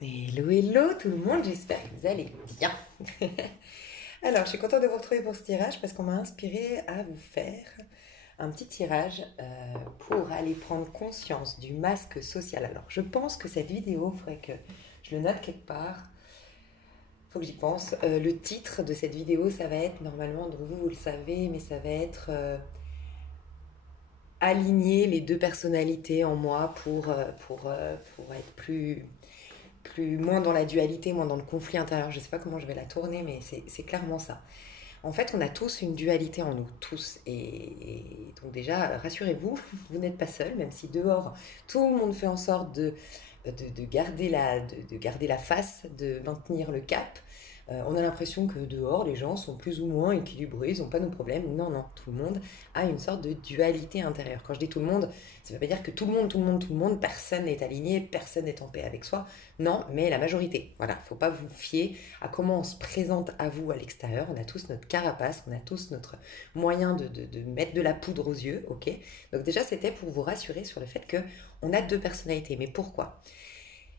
Hello, hello tout le monde, j'espère que vous allez bien. Alors, je suis contente de vous retrouver pour ce tirage parce qu'on m'a inspiré à vous faire un petit tirage pour aller prendre conscience du masque social. Alors, je pense que cette vidéo, il faudrait que je le note quelque part. Faut que j'y pense. Le titre de cette vidéo, ça va être normalement, donc vous le savez, mais ça va être aligner les deux personnalités en moi pour être moins dans la dualité, moins dans le conflit intérieur. Je ne sais pas comment je vais la tourner, mais c'est clairement ça. En fait, on a tous une dualité en nous, tous. Et donc déjà, rassurez-vous, vous n'êtes pas seul, même si dehors, tout le monde fait en sorte de garder la face, de maintenir le cap. On a l'impression que dehors, les gens sont plus ou moins équilibrés, ils n'ont pas nos problèmes. Non, non, tout le monde a une sorte de dualité intérieure. Quand je dis tout le monde, ça ne veut pas dire que tout le monde, personne n'est aligné, personne n'est en paix avec soi. Non, mais la majorité. Voilà, il ne faut pas vous fier à comment on se présente à vous à l'extérieur. On a tous notre carapace, on a tous notre moyen de mettre de la poudre aux yeux, ok. Donc déjà, c'était pour vous rassurer sur le fait que on a deux personnalités. Mais pourquoi?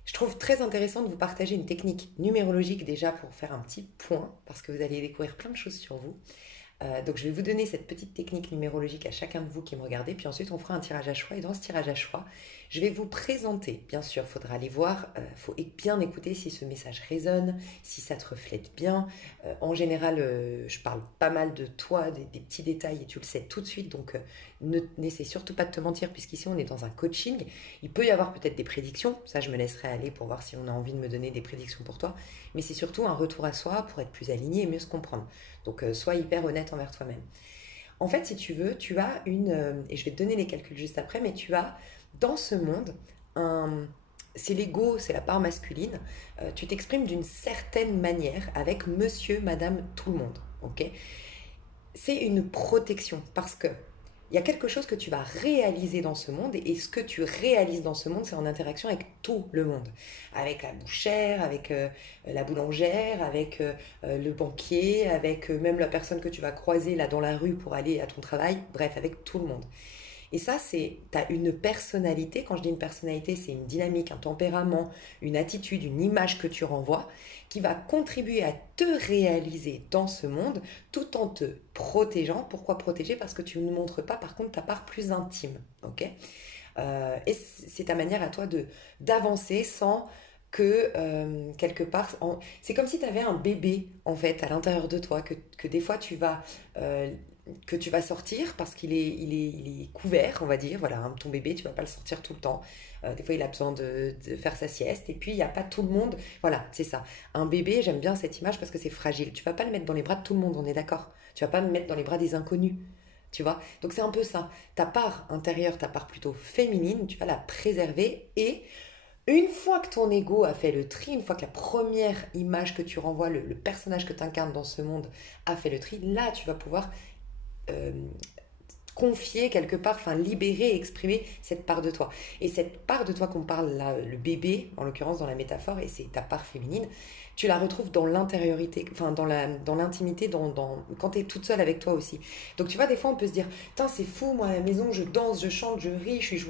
Je trouve très intéressant de vous partager une technique numérologique déjà pour faire un petit point, parce que vous allez découvrir plein de choses sur vous. Donc je vais vous donner cette petite technique numérologique à chacun de vous qui me regardez, puis ensuite on fera un tirage à choix. Et dans ce tirage à choix, je vais vous présenter, bien sûr, il faudra aller voir, faut bien écouter si ce message résonne, si ça te reflète bien. En général, je parle pas mal de toi, des petits détails, et tu le sais tout de suite, donc n'essaie surtout pas de te mentir, puisqu'ici on est dans un coaching. Il peut y avoir peut-être des prédictions, ça je me laisserai aller pour voir si on a envie de me donner des prédictions pour toi, mais c'est surtout un retour à soi pour être plus aligné et mieux se comprendre. Donc sois hyper honnête envers toi-même. En fait, si tu veux, tu as et je vais te donner les calculs juste après, mais tu as dans ce monde un... C'est l'ego, c'est la part masculine. Tu t'exprimes d'une certaine manière avec monsieur, madame, tout le monde. Ok. C'est une protection parce que il y a quelque chose que tu vas réaliser dans ce monde et ce que tu réalises dans ce monde, c'est en interaction avec tout le monde. Avec la bouchère, avec la boulangère, avec le banquier, avec même la personne que tu vas croiser là dans la rue pour aller à ton travail, bref, avec tout le monde. Et ça, tu as une personnalité. Quand je dis une personnalité, c'est une dynamique, un tempérament, une attitude, une image que tu renvoies qui va contribuer à te réaliser dans ce monde tout en te protégeant. Pourquoi protéger? Parce que tu ne montres pas, par contre, ta part plus intime. Ok. Et c'est ta manière à toi d'avancer sans que quelque part, c'est comme si tu avais un bébé en fait à l'intérieur de toi que des fois euh, tu vas sortir parce qu'il est couvert, on va dire. Voilà, hein, ton bébé, tu vas pas le sortir tout le temps. Des fois, il a besoin de faire sa sieste. Et puis, il n'y a pas tout le monde. Voilà, c'est ça. Un bébé, j'aime bien cette image parce que c'est fragile. Tu vas pas le mettre dans les bras de tout le monde, on est d'accord. Tu vas pas le mettre dans les bras des inconnus. Tu vois. Donc, c'est un peu ça. Ta part intérieure, ta part plutôt féminine, tu vas la préserver. Et une fois que ton ego a fait le tri, une fois que la première image que tu renvoies, le personnage que tu incarnes dans ce monde a fait le tri, là, tu vas pouvoir euh, confier quelque part, enfin libérer, exprimer cette part de toi. Et cette part de toi qu'on parle là, le bébé, en l'occurrence dans la métaphore, et c'est ta part féminine, tu la retrouves dans l'intériorité, enfin dans l'intimité, quand tu es toute seule avec toi aussi. Donc tu vois, des fois on peut se dire, putain c'est fou, moi à la maison je danse, je chante, je ris, je suis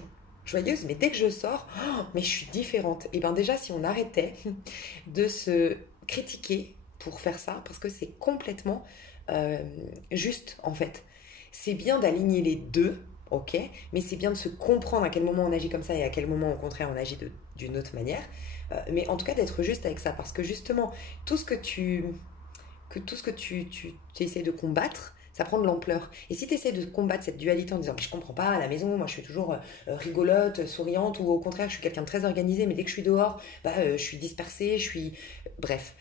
joyeuse, mais dès que je sors, oh, mais je suis différente. Et bien déjà, si on arrêtait de se critiquer pour faire ça, parce que c'est complètement euh, juste en fait. C'est bien d'aligner les deux, ok, mais c'est bien de se comprendre à quel moment on agit comme ça et à quel moment au contraire on agit d'une autre manière. Mais en tout cas d'être juste avec ça, parce que justement tout ce que tu essaies de combattre, ça prend de l'ampleur. Et si tu essaies de combattre cette dualité en disant mais je comprends pas, à la maison, moi je suis toujours rigolote, souriante, ou au contraire je suis quelqu'un de très organisé, mais dès que je suis dehors, je suis dispersée, je suis... Bref,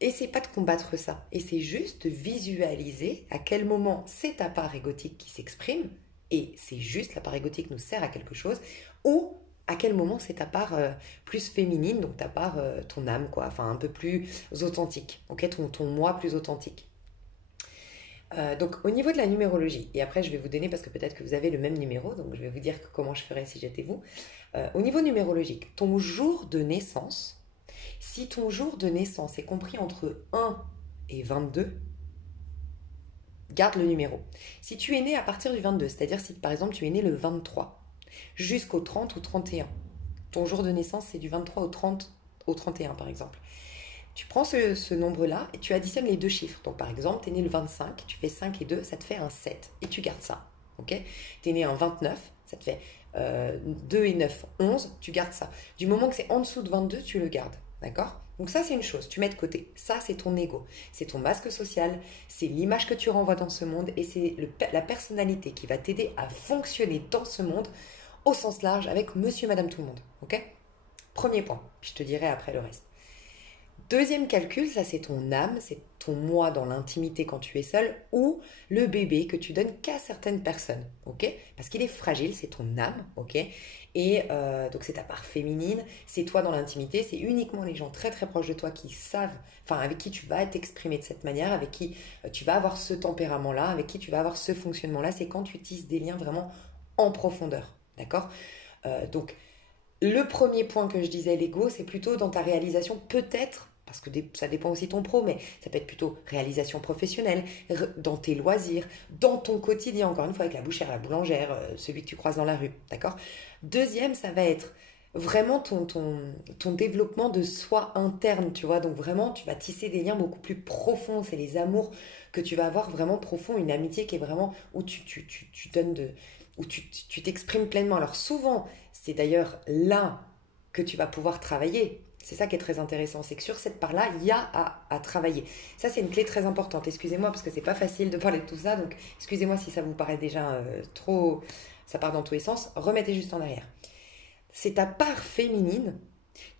essaie pas de combattre ça. Et c'est juste de visualiser à quel moment c'est ta part égotique qui s'exprime, et c'est juste la part égotique nous sert à quelque chose, ou à quel moment c'est ta part plus féminine, donc ta part, ton âme, quoi, enfin un peu plus authentique, ok, ton moi plus authentique. Donc au niveau de la numérologie, et après je vais vous donner, parce que peut-être que vous avez le même numéro, donc je vais vous dire comment je ferais si j'étais vous. Au niveau numérologique, ton jour de naissance, si ton jour de naissance est compris entre 1 et 22, garde le numéro. Si tu es né à partir du 22, c'est-à-dire si par exemple tu es né le 23 jusqu'au 30 ou 31, ton jour de naissance c'est du 23 au 30, au 31 par exemple. Tu prends ce nombre-là et tu additionnes les deux chiffres. Donc par exemple, tu es né le 25, tu fais 5 et 2, ça te fait un 7. Et tu gardes ça. Okay, tu es né un 29, ça te fait 2 et 9, 11, tu gardes ça. Du moment que c'est en dessous de 22, tu le gardes. D'accord? Donc ça, c'est une chose, tu mets de côté. Ça, c'est ton ego. C'est ton masque social, c'est l'image que tu renvoies dans ce monde et c'est la personnalité qui va t'aider à fonctionner dans ce monde au sens large avec monsieur, madame, tout le monde. Ok? Premier point, puis je te dirai après le reste. Deuxième calcul, ça c'est ton âme, c'est ton moi dans l'intimité quand tu es seul ou le bébé que tu donnes qu'à certaines personnes, ok? Parce qu'il est fragile, c'est ton âme, ok? Et donc c'est ta part féminine, c'est toi dans l'intimité, c'est uniquement les gens très très proches de toi qui savent, enfin avec qui tu vas t'exprimer de cette manière, avec qui tu vas avoir ce tempérament-là, avec qui tu vas avoir ce fonctionnement-là, c'est quand tu tisses des liens vraiment en profondeur, d'accord? Donc le premier point que je disais, l'ego, c'est plutôt dans ta réalisation peut-être parce que ça dépend aussi de ton pro, mais ça peut être plutôt réalisation professionnelle, dans tes loisirs, dans ton quotidien, encore une fois avec la bouchère, la boulangère, celui que tu croises dans la rue, d'accord? Deuxième, ça va être vraiment ton développement de soi interne, tu vois, donc vraiment tu vas tisser des liens beaucoup plus profonds, c'est les amours que tu vas avoir vraiment profonds, une amitié qui est vraiment où tu donnes où tu t'exprimes pleinement. Alors souvent, c'est d'ailleurs là que tu vas pouvoir travailler. C'est ça qui est très intéressant, c'est que sur cette part-là, il y a à travailler. Ça, c'est une clé très importante. Excusez-moi parce que c'est pas facile de parler de tout ça, donc excusez-moi si ça vous paraît déjà trop, ça part dans tous les sens. Remettez juste en arrière. C'est ta part féminine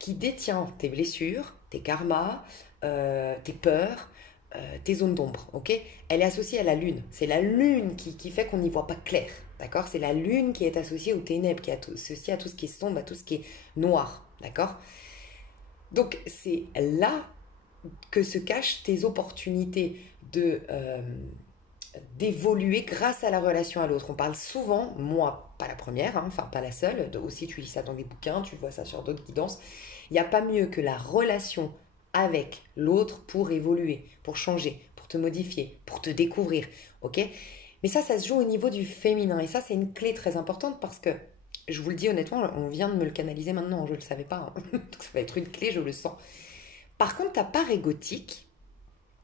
qui détient tes blessures, tes karmas, tes peurs, tes zones d'ombre, ok? Elle est associée à la lune. C'est la lune qui fait qu'on n'y voit pas clair, d'accord? C'est la lune qui est associée aux ténèbres, qui est associée à tout ce qui est sombre, à tout ce qui est noir, d'accord? Donc c'est là que se cachent tes opportunités d'évoluer grâce à la relation à l'autre. On parle souvent, moi, pas la première, hein, enfin pas la seule, aussi tu lis ça dans des bouquins, tu vois ça sur d'autres guidances, il n'y a pas mieux que la relation avec l'autre pour évoluer, pour changer, pour te modifier, pour te découvrir, ok? Mais ça se joue au niveau du féminin, et ça c'est une clé très importante parce que je vous le dis honnêtement, on vient de me le canaliser maintenant, je ne le savais pas. Hein. Donc ça va être une clé, je le sens. Par contre, ta part égotique,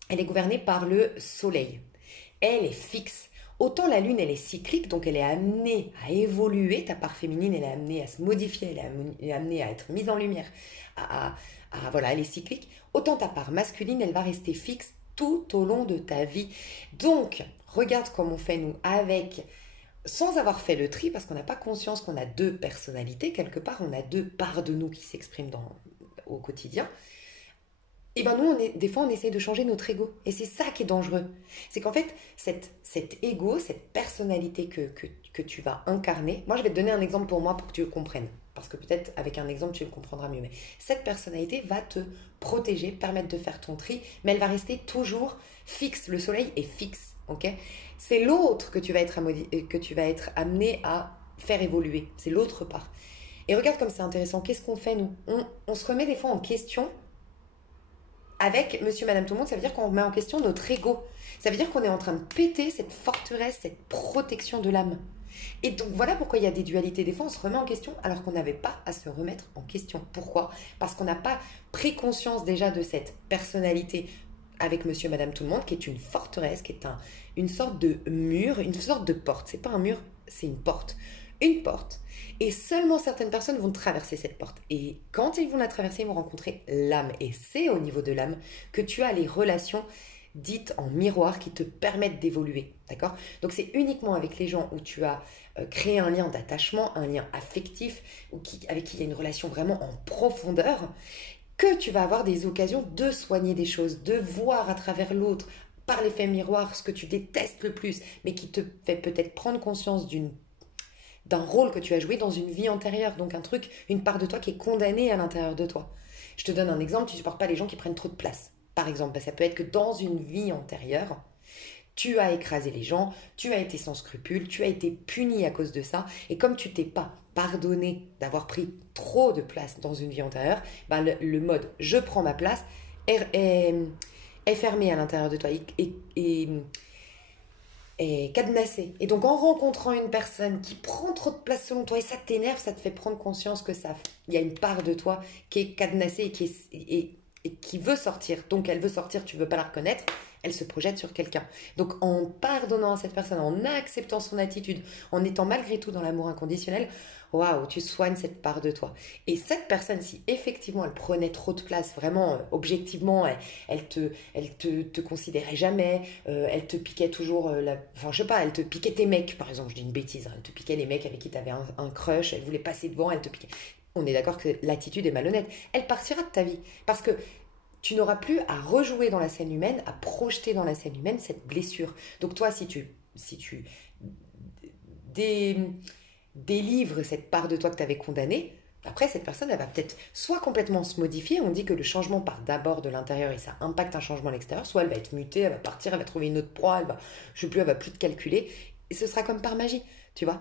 elle est gouvernée par le soleil. Elle est fixe. Autant la lune, elle est cyclique, donc elle est amenée à évoluer. Ta part féminine, elle est amenée à se modifier, elle est amenée à être mise en lumière. Voilà, elle est cyclique. Autant ta part masculine, elle va rester fixe tout au long de ta vie. Donc, regarde comme on fait nous avec... sans avoir fait le tri, parce qu'on n'a pas conscience qu'on a deux personnalités, quelque part, on a deux parts de nous qui s'expriment au quotidien, et ben nous, des fois, on essaye de changer notre ego. Et c'est ça qui est dangereux. C'est qu'en fait, cet ego, cette personnalité que tu vas incarner, moi, je vais te donner un exemple pour moi pour que tu le comprennes. Parce que peut-être avec un exemple, tu le comprendras mieux. Mais cette personnalité va te protéger, permettre de faire ton tri, mais elle va rester toujours fixe. Le soleil est fixe. Okay, c'est l'autre que tu vas être amené à faire évoluer. C'est l'autre part. Et regarde comme c'est intéressant. Qu'est-ce qu'on fait, nous? On se remet des fois en question avec monsieur, madame, tout le monde. Ça veut dire qu'on remet en question notre ego. Ça veut dire qu'on est en train de péter cette forteresse, cette protection de l'âme. Et donc voilà pourquoi il y a des dualités. Des fois, on se remet en question alors qu'on n'avait pas à se remettre en question. Pourquoi? Parce qu'on n'a pas pris conscience déjà de cette personnalité avec monsieur, madame, tout le monde, qui est une forteresse, qui est une sorte de mur, une sorte de porte. C'est pas un mur, c'est une porte. Une porte. Et seulement certaines personnes vont traverser cette porte. Et quand ils vont la traverser, ils vont rencontrer l'âme. Et c'est au niveau de l'âme que tu as les relations dites en miroir qui te permettent d'évoluer. D'accord? Donc c'est uniquement avec les gens où tu as créé un lien d'attachement, un lien affectif, avec qui il y a une relation vraiment en profondeur, que tu vas avoir des occasions de soigner des choses, de voir à travers l'autre, par l'effet miroir, ce que tu détestes le plus, mais qui te fait peut-être prendre conscience d'un rôle que tu as joué dans une vie antérieure. Donc un truc, une part de toi qui est condamnée à l'intérieur de toi. Je te donne un exemple, tu ne supportes pas les gens qui prennent trop de place. Par exemple, ça peut être que dans une vie antérieure, tu as écrasé les gens, tu as été sans scrupule, tu as été puni à cause de ça. Et comme tu t'es pas pardonné d'avoir pris trop de place dans une vie antérieure, ben le mode « je prends ma place » est fermé à l'intérieur de toi. est cadenassé. Et donc en rencontrant une personne qui prend trop de place selon toi et ça t'énerve, ça te fait prendre conscience que il y a une part de toi qui est cadenassée et qui veut sortir. Donc elle veut sortir, tu veux pas la reconnaître, elle se projette sur quelqu'un. Donc en pardonnant à cette personne, en acceptant son attitude, en étant malgré tout dans l'amour inconditionnel, waouh, tu soignes cette part de toi. Et cette personne, si effectivement elle prenait trop de place, vraiment objectivement, elle te considérait jamais, elle te piquait toujours, enfin je sais pas, elle te piquait tes mecs, par exemple, je dis une bêtise, hein, elle te piquait les mecs avec qui tu avais un crush, elle voulait passer devant, elle te piquait. On est d'accord que l'attitude est malhonnête. Elle partira de ta vie parce que tu n'auras plus à rejouer dans la scène humaine, à projeter dans la scène humaine cette blessure. Donc toi, si tu dé- délivres cette part de toi que tu avais condamnée, après, cette personne, elle va peut-être soit complètement se modifier, on dit que le changement part d'abord de l'intérieur et ça impacte un changement à l'extérieur, soit elle va être mutée, elle va partir, elle va trouver une autre proie, je sais plus, elle va plus te calculer, et ce sera comme par magie, tu vois.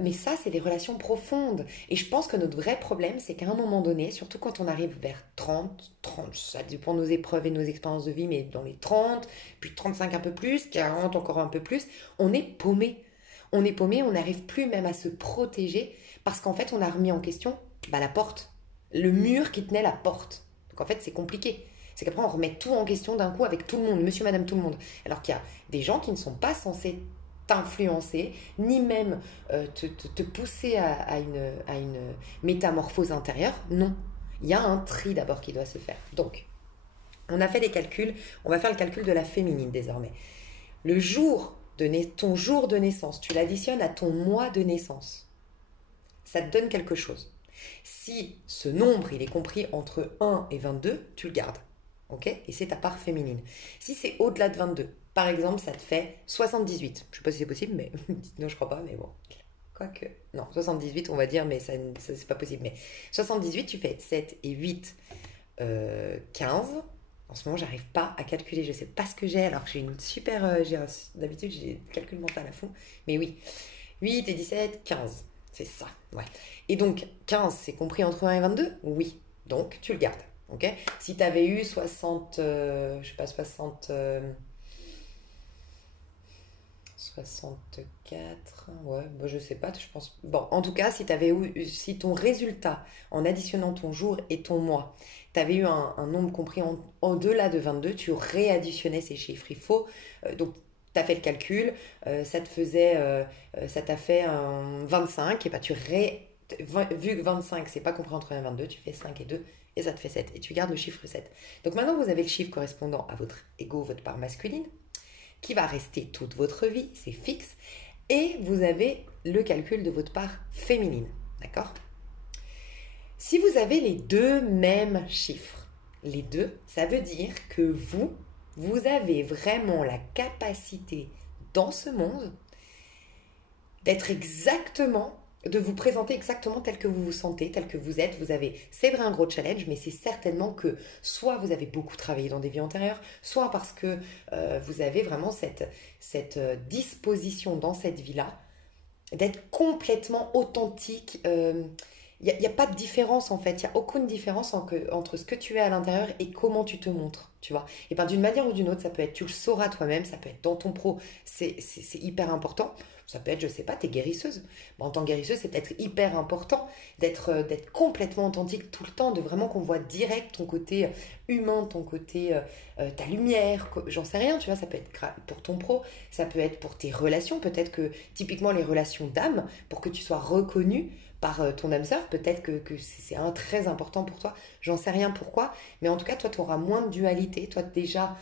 Mais ça, c'est des relations profondes. Et je pense que notre vrai problème, c'est qu'à un moment donné, surtout quand on arrive vers 30, ça dépend de nos épreuves et de nos expériences de vie, mais dans les 30, puis 35 un peu plus, 40 encore un peu plus, on est paumé. On est paumé, on n'arrive plus même à se protéger parce qu'en fait, on a remis en question la porte, le mur qui tenait la porte. Donc en fait, c'est compliqué. C'est qu'après, on remet tout en question d'un coup avec tout le monde, monsieur, madame, tout le monde. Alors qu'il y a des gens qui ne sont pas censés t'influencer, ni même te pousser à une métamorphose intérieure. Non. Il y a un tri d'abord qui doit se faire. Donc, on a fait des calculs. On va faire le calcul de la féminine désormais. Ton jour de naissance, tu l'additionnes à ton mois de naissance. Ça te donne quelque chose. Si ce nombre, il est compris entre 1 et 22, tu le gardes. Ok? Et c'est ta part féminine. Si c'est au-delà de 22, par exemple, ça te fait 78. Je ne sais pas si c'est possible, mais non, je crois pas, mais bon. Quoique, non, 78, on va dire, mais ça c'est pas possible. Mais 78, tu fais 7 et 8, 15. En ce moment, j'arrive pas à calculer, je sais pas ce que j'ai, alors que j'ai une super. D'habitude, j'ai le calcul mental à fond. Mais oui, 8 et 17, 15. C'est ça, ouais. Et donc, 15, c'est compris entre 1 et 22? Oui. Donc, tu le gardes. Ok. Si tu avais eu 60, je sais pas, 64, ouais, bah, je sais pas, je pense. Bon, en tout cas, si ton résultat, en additionnant ton jour et ton mois, tu avais eu un nombre compris en-delà de 22, tu réadditionnais ces chiffres. Donc, tu as fait le calcul, ça t'a fait un 25, et bah vu que 25, c'est pas compris entre 1 et 22, tu fais 5 et 2, et ça te fait 7, et tu gardes le chiffre 7. Donc maintenant, vous avez le chiffre correspondant à votre ego, votre part masculine, qui va rester toute votre vie, c'est fixe, et vous avez le calcul de votre part féminine, d'accord? Si vous avez les deux mêmes chiffres, les deux, ça veut dire que vous avez vraiment la capacité dans ce monde de vous présenter exactement tel que vous vous sentez, tel que vous êtes. C'est vrai, un gros challenge, mais c'est certainement que soit vous avez beaucoup travaillé dans des vies antérieures, soit parce que vous avez vraiment cette disposition dans cette vie-là d'être complètement authentique. Il n'y a pas de différence en fait, il n'y a aucune différence entre ce que tu es à l'intérieur et comment tu te montres, tu vois. Et bien d'une manière ou d'une autre, ça peut être, tu le sauras toi-même, ça peut être dans ton pro, c'est hyper important. Ça peut être, je sais pas, t'es guérisseuse. Bon, en tant que guérisseuse, c'est peut-être hyper important d'être complètement authentique tout le temps, de vraiment qu'on voit direct ton côté humain, ton côté, ta lumière, j'en sais rien, tu vois, ça peut être pour ton pro, ça peut être pour tes relations, peut-être que typiquement les relations d'âme, pour que tu sois reconnu par ton âme sœur, peut-être que c'est un très important pour toi, j'en sais rien pourquoi, mais en tout cas, toi, tu auras moins de dualité, toi déjà,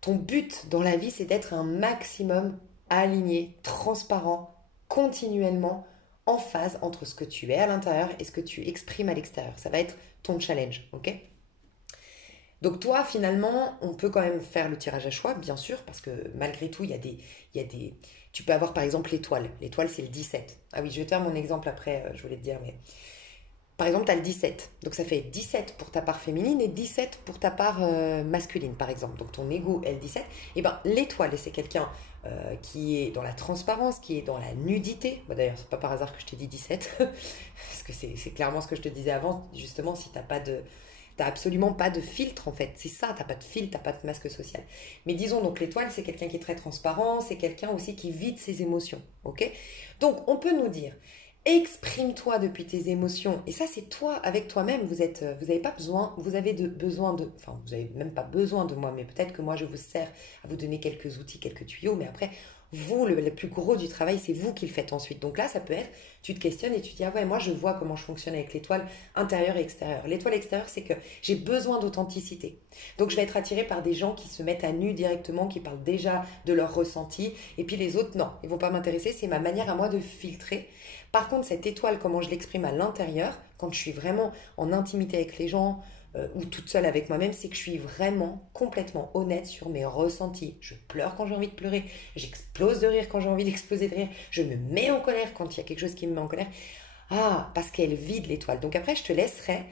ton but dans la vie, c'est d'être un maximum aligné, transparent, continuellement en phase entre ce que tu es à l'intérieur et ce que tu exprimes à l'extérieur. Ça va être ton challenge, ok? Donc toi, finalement, on peut quand même faire le tirage à choix, bien sûr, parce que malgré tout, tu peux avoir par exemple l'étoile. L'étoile, c'est le 17. Ah oui, je vais te faire mon exemple après, je voulais te dire, mais... Par exemple, tu as le 17. Donc ça fait 17 pour ta part féminine et 17 pour ta part masculine, par exemple. Donc ton ego est le 17. Et bien l'étoile, c'est quelqu'un qui est dans la transparence, qui est dans la nudité. Bon, d'ailleurs, c'est pas par hasard que je t'ai dit 17. Parce que c'est clairement ce que je te disais avant. Justement, si tu n'as pas T'as absolument pas de filtre en fait, c'est ça, t'as pas de filtre, t'as pas de masque social. Mais disons donc l'étoile, c'est quelqu'un qui est très transparent, c'est quelqu'un aussi qui vide ses émotions, ok? Donc on peut nous dire, exprime-toi depuis tes émotions, et ça c'est toi avec toi-même, vous avez pas besoin, enfin vous avez même pas besoin de moi, mais peut-être que moi je vous sers à vous donner quelques outils, quelques tuyaux, mais après vous, le plus gros du travail, c'est vous qui le faites ensuite. Donc là, ça peut être, tu te questionnes et tu te dis, ah ouais, moi je vois comment je fonctionne avec l'étoile intérieure et extérieure. L'étoile extérieure, c'est que j'ai besoin d'authenticité. Donc je vais être attirée par des gens qui se mettent à nu directement, qui parlent déjà de leur ressenti. Et puis les autres, non, ils vont pas m'intéresser. C'est ma manière à moi de filtrer. Par contre, cette étoile, comment je l'exprime à l'intérieur, quand je suis vraiment en intimité avec les gens, ou toute seule avec moi-même, c'est que je suis vraiment complètement honnête sur mes ressentis. Je pleure quand j'ai envie de pleurer, j'explose de rire quand j'ai envie d'exploser de rire, je me mets en colère quand il y a quelque chose qui me met en colère. Ah, parce qu'elle vide l'étoile. Donc après, je te laisserai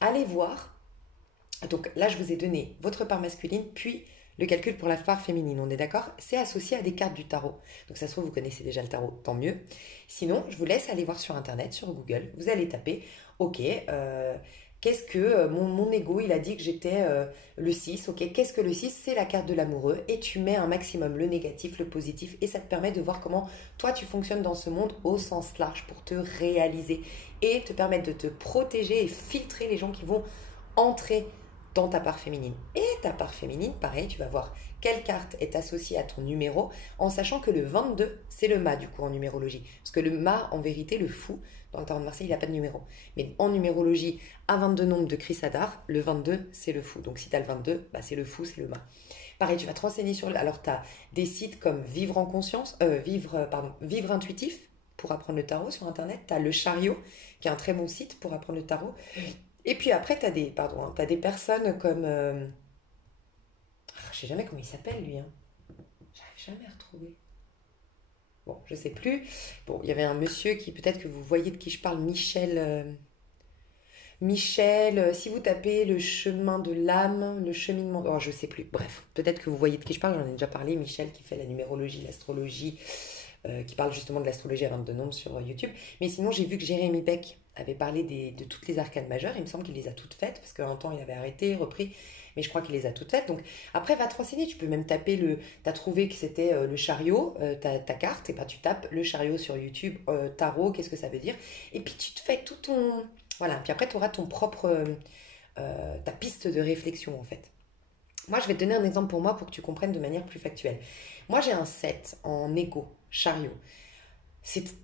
aller voir. Donc là, je vous ai donné votre part masculine, puis le calcul pour la part féminine, on est d'accord? C'est associé à des cartes du tarot. Donc ça se trouve, vous connaissez déjà le tarot, tant mieux. Sinon, je vous laisse aller voir sur Internet, sur Google. Vous allez taper, ok, qu'est-ce que mon ego, il a dit que j'étais le 6, ok, qu'est-ce que le 6? C'est la carte de l'amoureux, et tu mets un maximum le négatif, le positif, et ça te permet de voir comment toi tu fonctionnes dans ce monde au sens large pour te réaliser et te permettre de te protéger et filtrer les gens qui vont entrer dans ta part féminine. Et ta part féminine, pareil, tu vas voir quelle carte est associée à ton numéro, en sachant que le 22, c'est le mât du coup en numérologie. Parce que le mât, en vérité, le fou, dans le tarot de Marseille, il n'a pas de numéro. Mais en numérologie, à 22 nombres de Chris Hadar, le 22, c'est le fou. Donc si tu as le 22, bah, c'est le fou, c'est le mât. Pareil, tu vas te renseigner sur... Alors, tu as des sites comme Vivre en conscience, Vivre intuitif, pour apprendre le tarot sur Internet. Tu as Le Chariot, qui est un très bon site pour apprendre le tarot. Et puis après, tu as t'as des personnes comme... je sais jamais comment il s'appelle, lui. Hein. J'arrive jamais à retrouver. Bon, je sais plus. Bon, il y avait un monsieur qui, peut-être que vous voyez de qui je parle, Michel... Michel, si vous tapez le chemin de l'âme, le cheminement... Oh, je sais plus. Bref, peut-être que vous voyez de qui je parle. J'en ai déjà parlé. Michel qui fait la numérologie, l'astrologie, qui parle justement de l'astrologie à 22 nombres sur YouTube. Mais sinon, j'ai vu que Jérémy Beck avait parlé de toutes les arcanes majeures. Il me semble qu'il les a toutes faites, parce qu'un temps, il avait arrêté, repris. Mais je crois qu'il les a toutes faites. Donc après, va te renseigner. Tu peux même taper t'as trouvé que c'était le chariot, ta carte. Et ben, tu tapes le chariot sur YouTube, tarot, qu'est-ce que ça veut dire? Et puis tu te fais tout ton... Voilà. Puis après, tu auras ton propre... ta piste de réflexion, en fait. Moi, je vais te donner un exemple pour moi pour que tu comprennes de manière plus factuelle. Moi, j'ai un 7 en égo, chariot.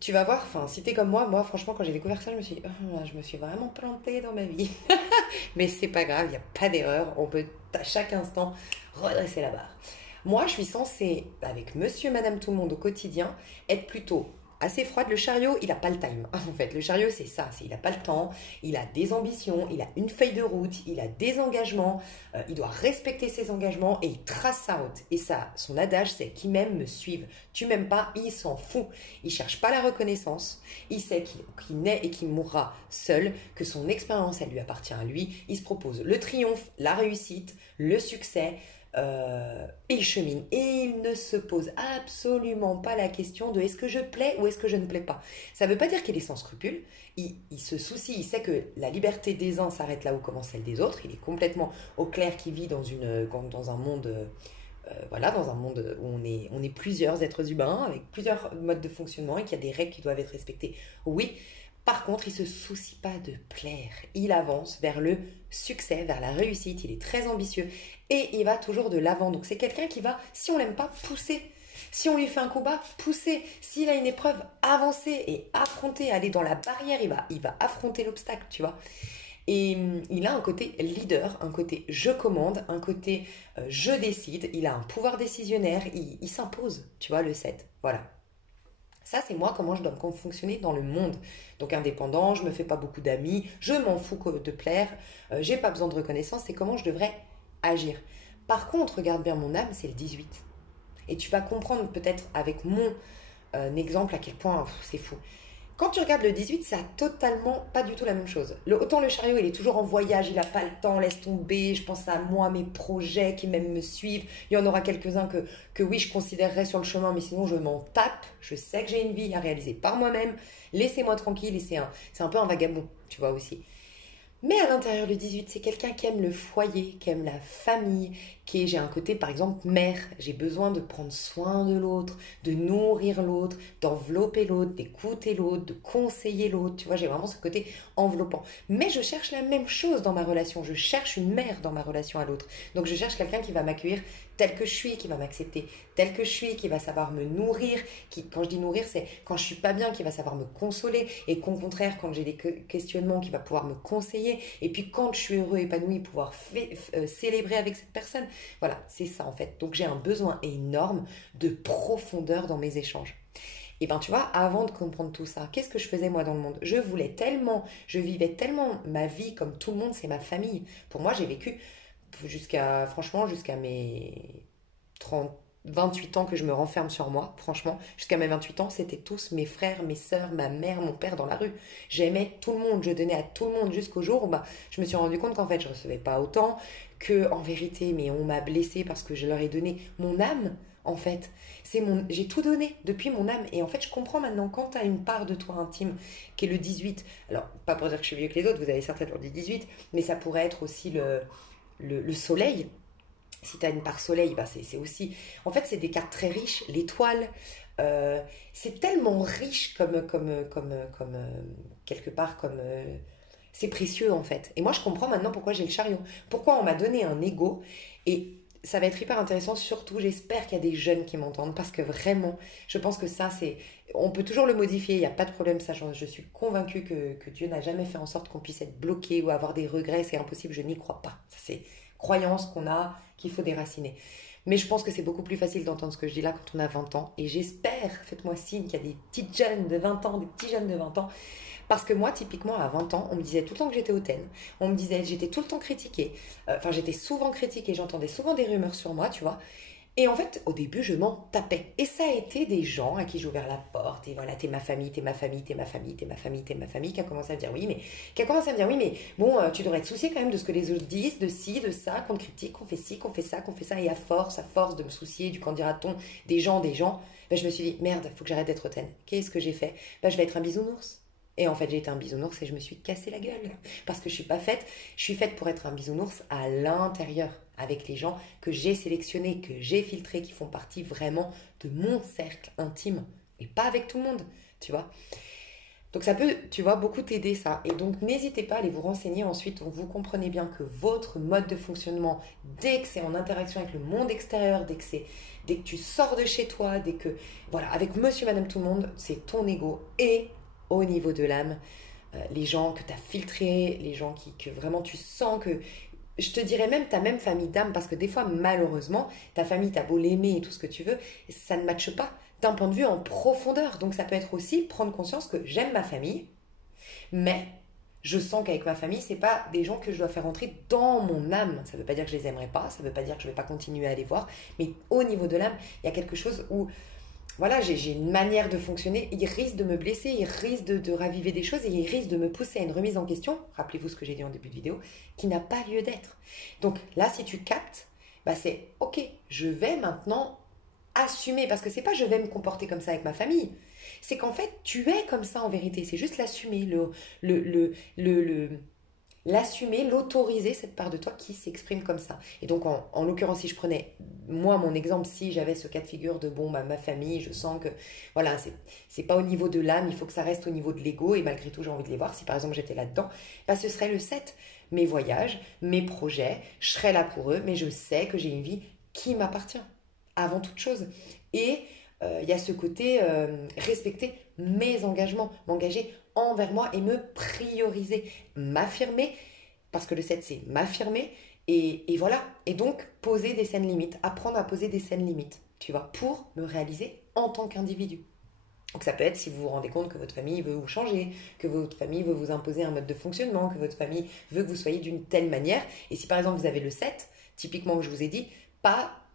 Tu vas voir, enfin, si t'es comme moi, franchement, quand j'ai découvert ça, je me suis dit, oh, je me suis vraiment plantée dans ma vie. Mais c'est pas grave, il n'y a pas d'erreur. On peut à chaque instant redresser la barre. Moi, je suis censée, avec monsieur, madame, tout le monde au quotidien, être plutôt assez froide. Le chariot, il n'a pas le time. En fait, le chariot, c'est ça. Il n'a pas le temps, il a des ambitions, il a une feuille de route, il a des engagements, il doit respecter ses engagements et il trace sa route. Et ça, son adage, c'est qui m'aime me suive. Tu m'aimes pas, il s'en fout. Il cherche pas la reconnaissance. Il sait qu'il naît et qu'il mourra seul, que son expérience, elle lui appartient à lui. Il se propose le triomphe, la réussite, le succès. Et il chemine et il ne se pose absolument pas la question de est-ce que je plais ou est-ce que je ne plais pas. Ça ne veut pas dire qu'il est sans scrupule, il se soucie, il sait que la liberté des uns s'arrête là où commence celle des autres, il est complètement au clair qu'il vit dans un monde, voilà, dans un monde où on est plusieurs êtres humains avec plusieurs modes de fonctionnement et qu'il y a des règles qui doivent être respectées. Oui. Par contre, il ne se soucie pas de plaire. Il avance vers le succès, vers la réussite. Il est très ambitieux et il va toujours de l'avant. Donc, c'est quelqu'un qui va, si on l'aime pas, pousser. Si on lui fait un combat, pousser. S'il a une épreuve, avancer et affronter, aller dans la barrière. Il va affronter l'obstacle, tu vois. Et il a un côté leader, un côté je commande, un côté je décide. Il a un pouvoir décisionnaire. Il s'impose, tu vois, le 7. Voilà. Ça, c'est moi, comment je dois fonctionner dans le monde. Donc indépendant, je ne me fais pas beaucoup d'amis, je m'en fous de plaire, j'ai pas besoin de reconnaissance, c'est comment je devrais agir. Par contre, regarde bien mon âme, c'est le 18. Et tu vas comprendre peut-être avec mon exemple à quel point c'est fou. Quand tu regardes le 18, ça a totalement pas du tout la même chose. Autant le chariot, il est toujours en voyage, il n'a pas le temps, laisse tomber, je pense à moi, mes projets qui même me suivent. Il y en aura quelques-uns que oui, je considérerais sur le chemin, mais sinon je m'en tape. Je sais que j'ai une vie à réaliser par moi-même. Laissez-moi tranquille et c'est un peu un vagabond, tu vois aussi. Mais à l'intérieur, le 18, c'est quelqu'un qui aime le foyer, qui aime la famille, j'ai un côté, par exemple, mère. J'ai besoin de prendre soin de l'autre, de nourrir l'autre, d'envelopper l'autre, d'écouter l'autre, de conseiller l'autre. Tu vois, j'ai vraiment ce côté enveloppant. Mais je cherche la même chose dans ma relation. Je cherche une mère dans ma relation à l'autre. Donc je cherche quelqu'un qui va m'accueillir tel que je suis, qui va m'accepter tel que je suis, qui va savoir me nourrir, quand je dis nourrir, c'est quand je suis pas bien, qui va savoir me consoler, et qu'au contraire, quand j'ai des questionnements, qui va pouvoir me conseiller, et puis quand je suis heureux, épanoui, pouvoir célébrer avec cette personne. Voilà, c'est ça en fait. Donc j'ai un besoin énorme de profondeur dans mes échanges. Et ben tu vois, avant de comprendre tout ça, qu'est-ce que je faisais moi dans le monde? Je voulais tellement, je vivais tellement ma vie comme tout le monde, c'est ma famille. Pour moi, j'ai vécu franchement, jusqu'à mes 30, 28 ans que je me renferme sur moi, franchement. Jusqu'à mes 28 ans, c'était tous mes frères, mes sœurs, ma mère, mon père dans la rue. J'aimais tout le monde, je donnais à tout le monde jusqu'au jour où je me suis rendu compte qu'en fait, je recevais pas autant, que en vérité, mais on m'a blessée parce que je leur ai donné mon âme, en fait. J'ai tout donné depuis mon âme. Et en fait, je comprends maintenant, quand tu as une part de toi intime, qui est le 18, alors, pas pour dire que je suis mieux que les autres, vous avez certainement dit 18, mais ça pourrait être aussi le soleil. Si tu as une part soleil, c'est aussi... En fait, c'est des cartes très riches. L'étoile, c'est tellement riche quelque part, c'est précieux en fait. Et moi, je comprends maintenant pourquoi j'ai le chariot. Pourquoi on m'a donné un ego. Et ça va être hyper intéressant, surtout, j'espère qu'il y a des jeunes qui m'entendent, parce que vraiment, je pense que ça, c'est... On peut toujours le modifier, il n'y a pas de problème, ça, je suis convaincue que Dieu n'a jamais fait en sorte qu'on puisse être bloqué ou avoir des regrets, c'est impossible, je n'y crois pas. Ça, c'est croyance qu'on a, qu'il faut déraciner. Mais je pense que c'est beaucoup plus facile d'entendre ce que je dis là quand on a 20 ans. Et j'espère, faites-moi signe, qu'il y a des petites jeunes de 20 ans, des petits jeunes de 20 ans. Parce que moi, typiquement, à 20 ans, on me disait tout le temps que j'étais hautaine. On me disait, j'étais tout le temps critiquée. Enfin, j'étais souvent critiquée, j'entendais souvent des rumeurs sur moi, tu vois. Et en fait, au début, je m'en tapais. Et ça a été des gens à qui j'ai ouvert la porte. Et voilà, t'es ma famille, t'es ma famille, t'es ma famille, t'es ma famille, t'es ma famille, qui a commencé à me dire oui, mais bon, tu devrais te soucier quand même de ce que les autres disent, de ci, de ça, qu'on te critique, qu'on fait ci, qu'on fait ça, qu'on fait ça. Et à force de me soucier du qu'en dira-t-on des gens, ben, je me suis dit, merde, faut que j'arrête d'être hautaine. Qu'est-ce que j'ai fait? Ben, je vais être un bisounours. Et en fait, j'ai été un bisounours et je me suis cassé la gueule. Parce que je suis faite pour être un bisounours à l'intérieur, avec les gens que j'ai sélectionnés, que j'ai filtrés, qui font partie vraiment de mon cercle intime. Et pas avec tout le monde, tu vois. Donc ça peut, tu vois, beaucoup t'aider ça. Et donc n'hésitez pas à aller vous renseigner ensuite. Donc vous comprenez bien que votre mode de fonctionnement, dès que c'est en interaction avec le monde extérieur, dès que tu sors de chez toi, voilà, avec monsieur, madame, tout le monde, c'est ton ego. Et au niveau de l'âme, les gens que tu as filtrés, les gens que vraiment tu sens que... Je te dirais même ta même famille d'âme, parce que des fois, malheureusement, ta famille, t'as beau l'aimer et tout ce que tu veux, ça ne matche pas d'un point de vue en profondeur. Donc ça peut être aussi prendre conscience que j'aime ma famille, mais je sens qu'avec ma famille, c'est pas des gens que je dois faire entrer dans mon âme. Ça veut pas dire que je les aimerai pas, ça veut pas dire que je vais pas continuer à les voir, mais au niveau de l'âme, il y a quelque chose où voilà, j'ai une manière de fonctionner, il risque de me blesser, il risque de raviver des choses et il risque de me pousser à une remise en question, rappelez-vous ce que j'ai dit en début de vidéo, qui n'a pas lieu d'être. Donc là, si tu captes, c'est ok, je vais maintenant assumer, parce que c'est pas je vais me comporter comme ça avec ma famille, c'est qu'en fait, tu es comme ça en vérité, c'est juste l'assumer, l'assumer, l'autoriser, cette part de toi qui s'exprime comme ça. Et donc, en l'occurrence, si je prenais, moi, mon exemple, si j'avais ce cas de figure de, bon, ma famille, je sens que, voilà, c'est pas au niveau de l'âme, il faut que ça reste au niveau de l'ego, et malgré tout, j'ai envie de les voir. Si, par exemple, j'étais là-dedans, ce serait le 7. Mes voyages, mes projets, je serais là pour eux, mais je sais que j'ai une vie qui m'appartient, avant toute chose. Et il y a ce côté respecter mes engagements, m'engager envers moi et me prioriser, m'affirmer, parce que le 7 c'est m'affirmer, et voilà. Et donc poser des scènes limites, apprendre à poser des scènes limites, tu vois, pour me réaliser en tant qu'individu. Donc ça peut être si vous vous rendez compte que votre famille veut vous changer, que votre famille veut vous imposer un mode de fonctionnement, que votre famille veut que vous soyez d'une telle manière. Et si par exemple vous avez le 7, typiquement que je vous ai dit,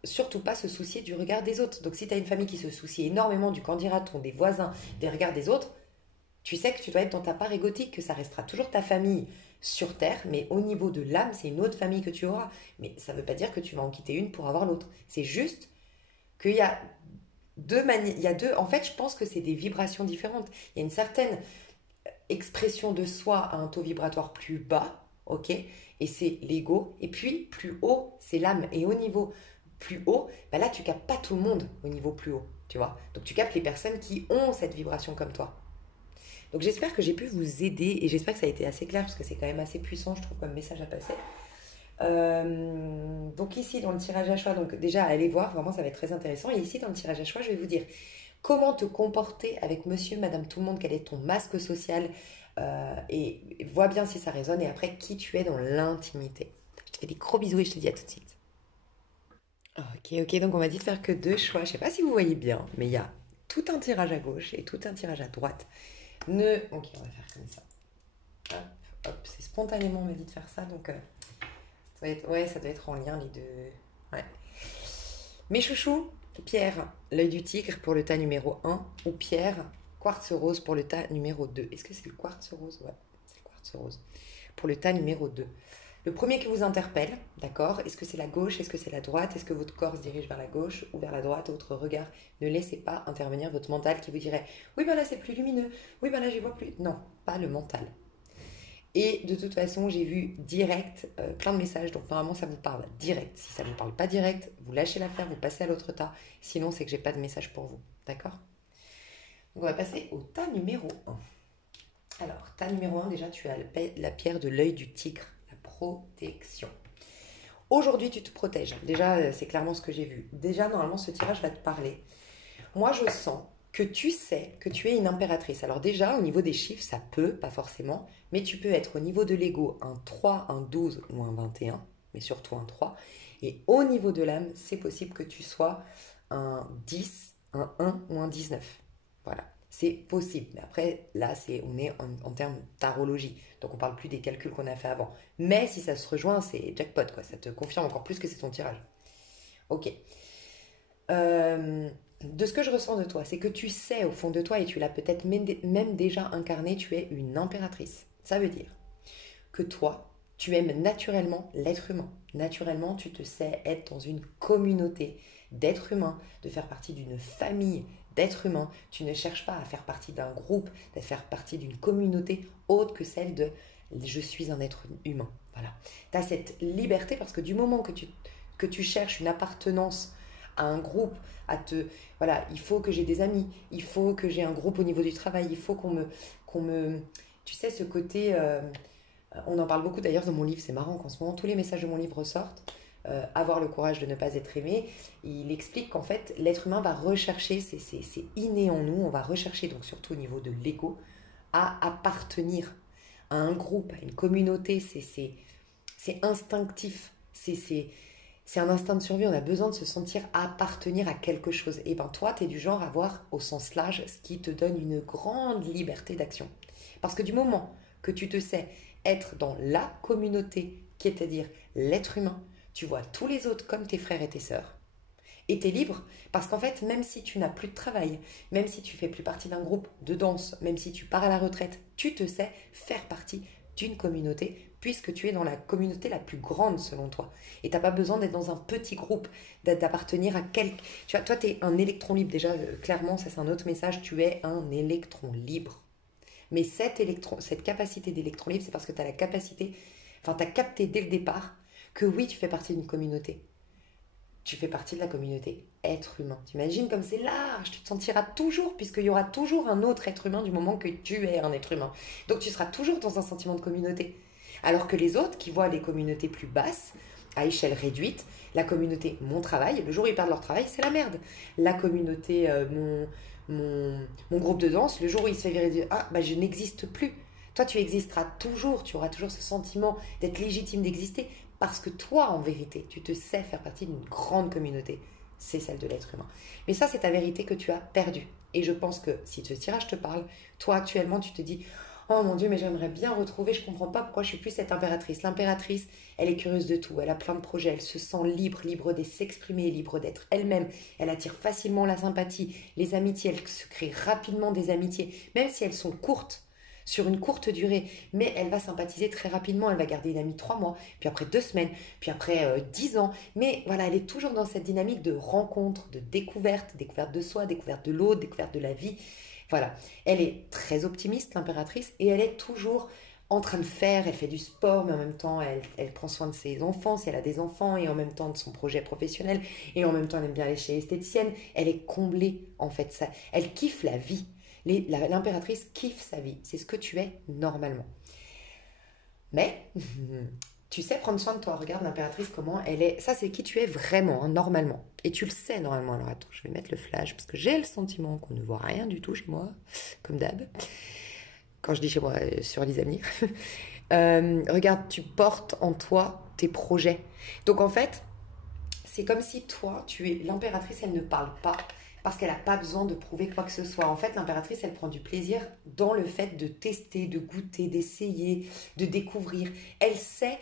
surtout pas se soucier du regard des autres. Donc si tu as une famille qui se soucie énormément du qu'en dira-t-on, des voisins, des regards des autres, tu sais que tu dois être dans ta part égotique, que ça restera toujours ta famille sur Terre, mais au niveau de l'âme, c'est une autre famille que tu auras. Mais ça ne veut pas dire que tu vas en quitter une pour avoir l'autre. C'est juste qu'il y a deux manières. En fait, je pense que c'est des vibrations différentes. Il y a une certaine expression de soi à un taux vibratoire plus bas, ok? Et c'est l'ego. Et puis, plus haut, c'est l'âme. Et au niveau plus haut, bah là, tu captes pas tout le monde au niveau plus haut, tu vois? Donc, tu captes les personnes qui ont cette vibration comme toi. Donc, j'espère que j'ai pu vous aider et j'espère que ça a été assez clair parce que c'est quand même assez puissant, je trouve, comme message à passer. Donc ici dans le tirage à choix, donc déjà allez voir, vraiment ça va être très intéressant. Et ici dans le tirage à choix, je vais vous dire comment te comporter avec monsieur, madame, tout le monde, quel est ton masque social, et vois bien si ça résonne, et après qui tu es dans l'intimité. Je te fais des gros bisous et je te dis à tout de suite. Ok, ok, donc on m'a dit de faire que deux choix. Je sais pas si vous voyez bien, mais il y a tout un tirage à gauche et tout un tirage à droite. Ok, on va faire comme ça. Hop, hop, c'est spontanément on m'a dit de faire ça, donc ouais, ça doit être en lien les deux. Ouais. Mes chouchous, Pierre, l'œil du tigre pour le tas numéro un, ou Pierre, quartz rose pour le tas numéro 2. Est-ce que c'est le quartz rose? Ouais, c'est le quartz rose. Pour le tas numéro 2. Le premier qui vous interpelle, d'accord? Est-ce que c'est la gauche? Est-ce que c'est la droite? Est-ce que votre corps se dirige vers la gauche ou vers la droite? Votre regard. Ne laissez pas intervenir votre mental qui vous dirait oui, ben là c'est plus lumineux. Oui, ben là j'y vois plus. Non, pas le mental. Et de toute façon, j'ai vu direct plein de messages, donc normalement ça vous parle direct. Si ça ne vous parle pas direct, vous lâchez l'affaire, vous passez à l'autre tas. Sinon, c'est que j'ai pas de message pour vous. D'accord? Donc on va passer au tas numéro un. Alors, tas numéro un, déjà, tu as la pierre de l'œil du tigre, la protection. Aujourd'hui, tu te protèges. Déjà, c'est clairement ce que j'ai vu. Déjà, normalement, ce tirage va te parler. Moi, je sens que tu sais que tu es une impératrice. Alors déjà, au niveau des chiffres, ça peut, pas forcément, mais tu peux être au niveau de l'ego un 3, un 12 ou un 21, mais surtout un 3. Et au niveau de l'âme, c'est possible que tu sois un 10, un 1 ou un 19. Voilà, c'est possible. Mais après, là, on est en termes tarologie. Donc on parle plus des calculs qu'on a fait avant. Mais si ça se rejoint, c'est jackpot, quoi. Ça te confirme encore plus que c'est ton tirage. Ok. De ce que je ressens de toi, c'est que tu sais au fond de toi, et tu l'as peut-être même déjà incarné, tu es une impératrice. Ça veut dire que toi, tu aimes naturellement l'être humain. Naturellement, tu te sais être dans une communauté d'êtres humains, de faire partie d'une famille d'êtres humains. Tu ne cherches pas à faire partie d'un groupe, à faire partie d'une communauté autre que celle de je suis un être humain. Voilà. Tu as cette liberté parce que du moment que tu cherches une appartenance à un groupe, voilà, il faut que j'ai des amis, il faut que j'ai un groupe au niveau du travail, il faut qu'on me, tu sais, ce côté, on en parle beaucoup d'ailleurs dans mon livre, c'est marrant qu'en ce moment tous les messages de mon livre ressortent. Avoir le courage de ne pas être aimé, il explique qu'en fait l'être humain va rechercher, c'est inné en nous, on va rechercher donc surtout au niveau de l'ego, à appartenir à un groupe, à une communauté, c'est instinctif, c'est un instinct de survie, on a besoin de se sentir appartenir à quelque chose. Et ben toi, tu es du genre à voir au sens large ce qui te donne une grande liberté d'action. Parce que du moment que tu te sais être dans la communauté, qui est à dire l'être humain, tu vois tous les autres comme tes frères et tes sœurs. Et tu es libre parce qu'en fait, même si tu n'as plus de travail, même si tu fais plus partie d'un groupe de danse, même si tu pars à la retraite, tu te sais faire partie d'une communauté puisque tu es dans la communauté la plus grande selon toi. Et tu n'as pas besoin d'être dans un petit groupe, d'appartenir à quelque... Tu vois, toi, tu es un électron libre. Déjà, clairement, ça c'est un autre message, tu es un électron libre. Mais cette capacité d'électron libre, c'est parce que tu as la capacité, enfin, tu as capté dès le départ que oui, tu fais partie d'une communauté. Tu fais partie de la communauté être humain. T'imagines comme c'est large, tu te sentiras toujours, puisqu'il y aura toujours un autre être humain du moment que tu es un être humain. Donc tu seras toujours dans un sentiment de communauté. Alors que les autres qui voient les communautés plus basses, à échelle réduite, la communauté mon travail, le jour où ils perdent leur travail, c'est la merde. La communauté mon groupe de danse, le jour où il se fait virer, dire ah bah je n'existe plus. Toi tu existeras toujours, tu auras toujours ce sentiment d'être légitime d'exister parce que toi en vérité tu te sais faire partie d'une grande communauté, c'est celle de l'être humain. Mais ça c'est ta vérité que tu as perdue. Et je pense que si ce tirage te parle, toi actuellement tu te dis oh mon Dieu, mais j'aimerais bien retrouver, je comprends pas pourquoi je suis plus cette impératrice. L'impératrice, elle est curieuse de tout, elle a plein de projets, elle se sent libre, libre de s'exprimer, libre d'être elle-même. Elle attire facilement la sympathie, les amitiés, elle se crée rapidement des amitiés, même si elles sont courtes, sur une courte durée, mais elle va sympathiser très rapidement, elle va garder une amie 3 mois, puis après 2 semaines, puis après 10 ans. Mais voilà, elle est toujours dans cette dynamique de rencontre, de découverte, découverte de soi, découverte de l'autre, découverte de la vie. Voilà, elle est très optimiste, l'impératrice, et elle est toujours en train de faire, elle fait du sport, mais en même temps, elle prend soin de ses enfants, si elle a des enfants, et en même temps de son projet professionnel, et en même temps, elle aime bien aller chez l'esthéticienne. Elle est comblée, en fait. Ça, elle kiffe la vie. L'impératrice kiffe sa vie. C'est ce que tu es normalement. Mais, tu sais prendre soin de toi. Regarde l'impératrice, comment elle est. Ça, c'est qui tu es vraiment, hein, normalement. Et tu le sais normalement. Alors attends, je vais mettre le flash, parce que j'ai le sentiment qu'on ne voit rien du tout chez moi, comme d'hab. Quand je dis chez moi, sur les Amir. Regarde, tu portes en toi tes projets. Donc en fait, c'est comme si toi, tu es l'impératrice, elle ne parle pas parce qu'elle n'a pas besoin de prouver quoi que ce soit. En fait, l'impératrice, elle prend du plaisir dans le fait de tester, de goûter, d'essayer, de découvrir. Elle sait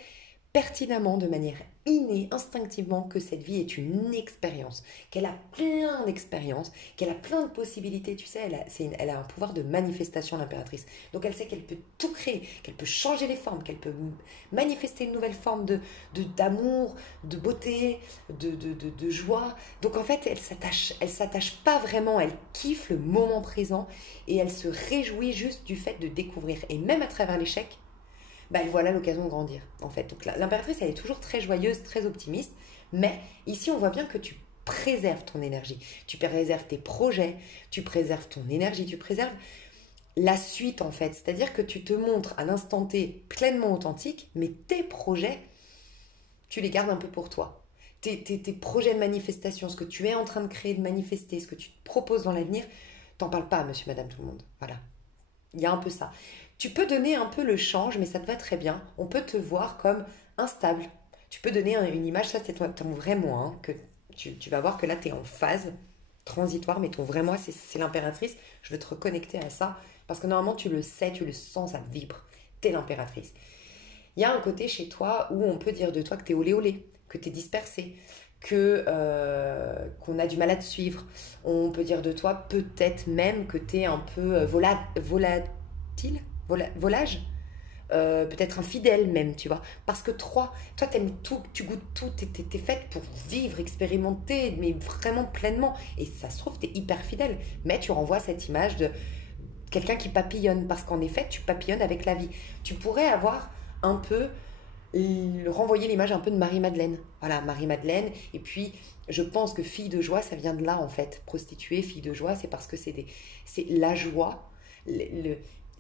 pertinemment, de manière innée, instinctivement, que cette vie est une expérience, qu'elle a plein d'expériences, qu'elle a plein de possibilités. Tu sais, elle a un pouvoir de manifestation, l'impératrice. Donc elle sait qu'elle peut tout créer, qu'elle peut changer les formes, qu'elle peut manifester une nouvelle forme d'amour, de beauté, de joie. Donc en fait, elle s'attache pas vraiment, elle kiffe le moment présent et elle se réjouit juste du fait de découvrir. Et même à travers l'échec, bah, elle voit là l'occasion de grandir, en fait. Donc l'impératrice, elle est toujours très joyeuse, très optimiste, mais ici, on voit bien que tu préserves ton énergie, tu préserves tes projets, tu préserves ton énergie, tu préserves la suite, en fait. C'est-à-dire que tu te montres à l'instant T pleinement authentique, mais tes projets, tu les gardes un peu pour toi. Tes projets de manifestation, ce que tu es en train de créer, de manifester, ce que tu te proposes dans l'avenir, t'en parles pas à monsieur, madame, tout le monde. Voilà. Il y a un peu ça. Tu peux donner un peu le change, mais ça te va très bien. On peut te voir comme instable. Tu peux donner une image, ça c'est ton vrai moi, hein, que tu vas voir que là tu es en phase transitoire, mais ton vrai moi c'est l'impératrice. Je veux te reconnecter à ça, parce que normalement tu le sais, tu le sens, ça vibre. Tu es l'impératrice. Il y a un côté chez toi où on peut dire de toi que tu es olé olé, que tu es dispersé, qu'on a du mal à te suivre. On peut dire de toi peut-être même que tu es un peu volatile, volage, peut-être infidèle même, tu vois. Parce que toi t'aimes tout, tu goûtes tout, t'es faite pour vivre, expérimenter, mais vraiment pleinement. Et ça se trouve, t'es hyper fidèle. Mais tu renvoies cette image de quelqu'un qui papillonne, parce qu'en effet, tu papillonnes avec la vie. Tu pourrais avoir un peu renvoyer l'image un peu de Marie-Madeleine. Voilà, Marie-Madeleine. Et puis, je pense que fille de joie, ça vient de là, en fait. Prostituée, fille de joie, c'est parce que c'est la joie.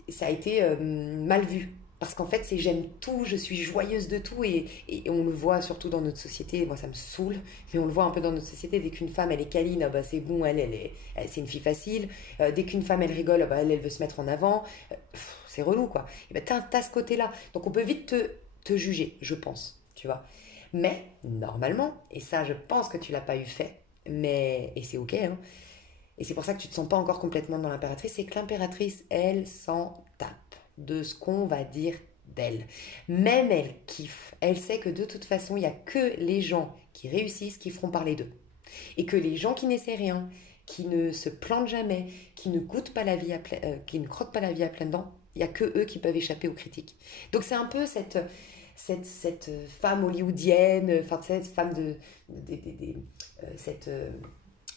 Ça a été mal vu. Parce qu'en fait, c'est j'aime tout, je suis joyeuse de tout. Et on le voit surtout dans notre société. Moi, ça me saoule. Mais on le voit un peu dans notre société. Dès qu'une femme, elle est câline, ah bah, c'est bon, c'est une fille facile. Dès qu'une femme, elle rigole, ah bah, elle veut se mettre en avant. C'est relou, quoi. Et ben, t'as ce côté-là. Donc, on peut vite te juger, je pense, tu vois. Mais, normalement, et ça, je pense que tu l'as pas eu fait, et c'est ok, hein, et c'est pour ça que tu te sens pas encore complètement dans l'impératrice, c'est que l'impératrice, elle s'en tape de ce qu'on va dire d'elle. Même elle kiffe. Elle sait que de toute façon, il n'y a que les gens qui réussissent qui feront parler d'eux. Et que les gens qui n'essaient rien, qui ne se plantent jamais, qui ne goûtent pas la vie qui ne croquent pas la vie à pleines dents, il n'y a que eux qui peuvent échapper aux critiques. Donc c'est un peu cette femme hollywoodienne, enfin cette femme cette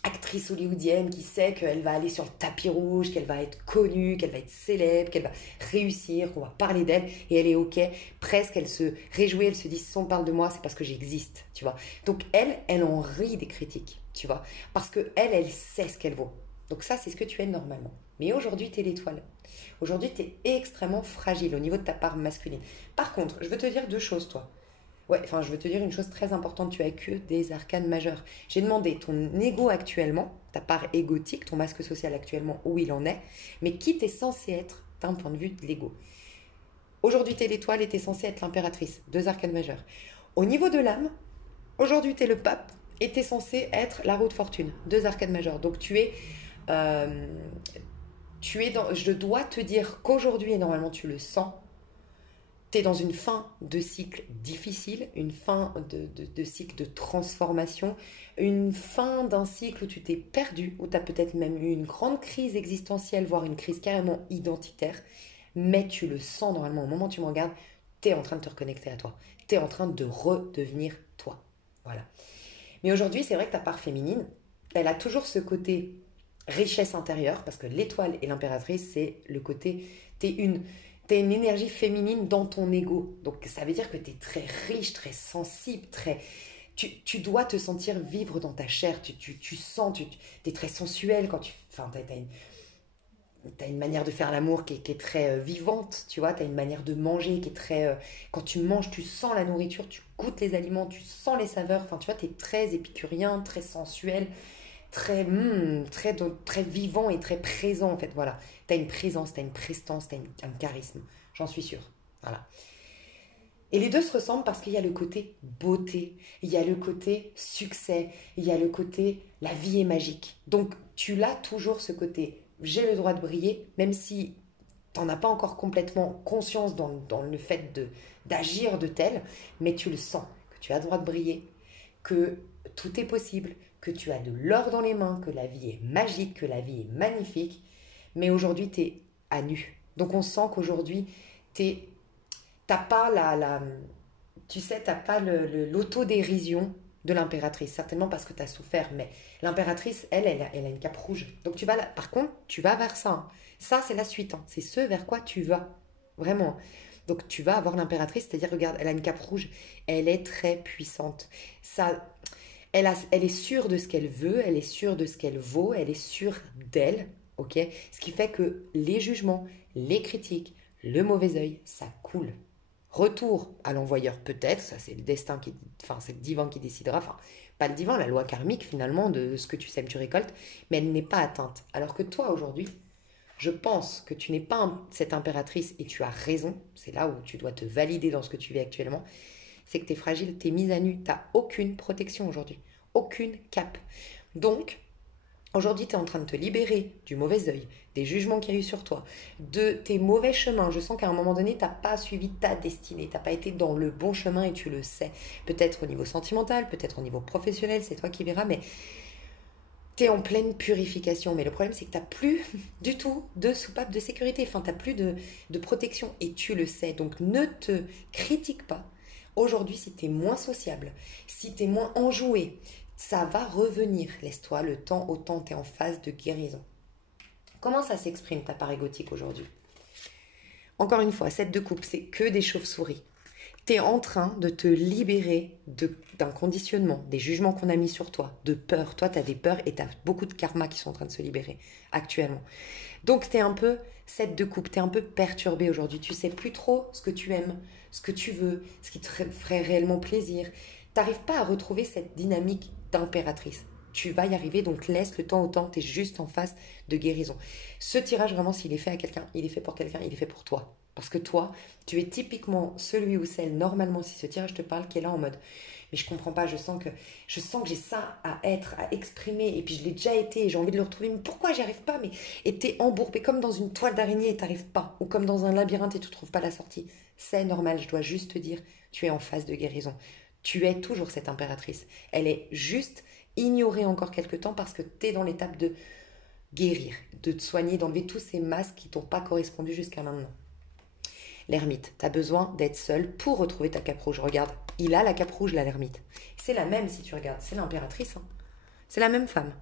actrice hollywoodienne qui sait qu'elle va aller sur le tapis rouge, qu'elle va être connue, qu'elle va être célèbre, qu'elle va réussir, qu'on va parler d'elle, et elle est ok, presque elle se réjouit, elle se dit si on parle de moi, c'est parce que j'existe, tu vois. Donc elle en rit des critiques, tu vois, parce que elle sait ce qu'elle vaut. Donc ça, c'est ce que tu es normalement. Mais aujourd'hui, tu es l'étoile. Aujourd'hui, tu es extrêmement fragile au niveau de ta part masculine. Par contre, je veux te dire deux choses, toi. Ouais, enfin, je veux te dire une chose très importante, tu as que des arcanes majeures. J'ai demandé ton ego actuellement, ta part égotique, ton masque social actuellement, où il en est, mais qui t'es censé être d'un point de vue de l'ego. Aujourd'hui, tu es l'étoile et tu es censé être l'impératrice, deux arcanes majeures. Au niveau de l'âme, aujourd'hui, tu es le pape et tu es censé être la roue de fortune, deux arcanes majeures. Donc, euh, je dois te dire qu'aujourd'hui, et normalement tu le sens, tu es dans une fin de cycle difficile, une fin de cycle de transformation, une fin d'un cycle où tu t'es perdu, où tu as peut-être même eu une grande crise existentielle, voire une crise carrément identitaire, mais tu le sens normalement, au moment où tu me regardes, tu es en train de te reconnecter à toi, tu es en train de redevenir toi. Voilà. Mais aujourd'hui, c'est vrai que ta part féminine, elle a toujours ce côté richesse intérieure, parce que l'étoile et l'impératrice, c'est le côté, t'es Tu as une énergie féminine dans ton ego. Donc ça veut dire que tu es très riche, très sensible, très... Tu dois te sentir vivre dans ta chair. Tu sens, tu es très sensuel quand tu... Enfin, t'as une manière de faire l'amour qui est très vivante, tu vois. T'as une manière de manger qui est très... quand tu manges, tu sens la nourriture, tu goûtes les aliments, tu sens les saveurs. Enfin, tu vois, t'es très épicurien, très sensuel, très vivant et très présent, en fait. Voilà. T'as une présence, t'as une prestance, un charisme. J'en suis sûre. Voilà. Et les deux se ressemblent parce qu'il y a le côté beauté, il y a le côté succès, il y a le côté la vie est magique. Donc tu l'as toujours ce côté j'ai le droit de briller, même si tu n'en as pas encore complètement conscience dans le fait d'agir de tel, mais tu le sens, que tu as le droit de briller, que tout est possible, que tu as de l'or dans les mains, que la vie est magique, que la vie est magnifique. Mais aujourd'hui, tu es à nu. Donc on sent qu'aujourd'hui, t'as pas tu sais, t'as pas l'autodérision de l'impératrice, certainement parce que tu as souffert, mais l'impératrice, elle a une cape rouge. Donc tu vas par contre, tu vas vers ça, hein. Ça, c'est la suite, hein. C'est ce vers quoi tu vas. Vraiment. Donc tu vas avoir l'impératrice, c'est-à-dire, regarde, elle a une cape rouge, elle est très puissante. Ça, elle est sûre de ce qu'elle veut, elle est sûre de ce qu'elle vaut, elle est sûre d'elle, ok? Ce qui fait que les jugements, les critiques, le mauvais œil, ça coule. Retour à l'envoyeur peut-être, ça c'est le destin enfin c'est le divin qui décidera, enfin pas le divin, la loi karmique finalement de ce que tu sèmes tu récoltes, mais elle n'est pas atteinte. Alors que toi aujourd'hui, je pense que tu n'es pas cette impératrice et tu as raison, c'est là où tu dois te valider dans ce que tu vis actuellement, c'est que tu es fragile, tu es mise à nu, tu n'as aucune protection aujourd'hui, aucune cape. Donc, aujourd'hui, tu es en train de te libérer du mauvais œil, des jugements qu'il y a eu sur toi, de tes mauvais chemins. Je sens qu'à un moment donné, tu n'as pas suivi ta destinée, tu n'as pas été dans le bon chemin et tu le sais. Peut-être au niveau sentimental, peut-être au niveau professionnel, c'est toi qui verras, mais tu es en pleine purification. Mais le problème, c'est que tu n'as plus du tout de soupape de sécurité, enfin, tu n'as plus de protection et tu le sais. Donc ne te critique pas. Aujourd'hui, si tu es moins sociable, si tu es moins enjoué, ça va revenir. Laisse-toi le temps, autant tu es en phase de guérison. Comment ça s'exprime ta part égotique aujourd'hui? Encore une fois, cette de coupe, c'est que des chauves-souris. Tu es en train de te libérer d'un conditionnement, des jugements qu'on a mis sur toi, de peur. Toi, tu as des peurs et tu as beaucoup de karma qui sont en train de se libérer actuellement. Donc, tu es un peu cette de coupe, tu es un peu perturbé aujourd'hui. Tu sais plus trop ce que tu aimes, ce que tu veux, ce qui te ferait réellement plaisir. Tu n'arrives pas à retrouver cette dynamique d'impératrice. Tu vas y arriver, donc laisse le temps au temps, tu es juste en phase de guérison. Ce tirage, vraiment, s'il est fait à quelqu'un, il est fait pour quelqu'un, il est fait pour toi. Parce que toi, tu es typiquement celui ou celle, normalement, si ce tirage te parle, qui est là en mode mais je comprends pas, je sens que j'ai ça à être, à exprimer, et puis je l'ai déjà été, et j'ai envie de le retrouver, mais pourquoi j'y arrive pas? Mais et t'es embourbé comme dans une toile d'araignée et t'arrives pas, ou comme dans un labyrinthe et tu trouves pas la sortie. C'est normal, je dois juste te dire, tu es en phase de guérison. Tu es toujours cette impératrice. Elle est juste ignorée encore quelque temps parce que tu es dans l'étape de guérir, de te soigner, d'enlever tous ces masques qui t'ont pas correspondu jusqu'à maintenant. L'ermite, tu as besoin d'être seul pour retrouver ta cape rouge. Regarde, il a la cape rouge, là, l'ermite. C'est la même si tu regardes, c'est l'impératrice. Hein. C'est la même femme.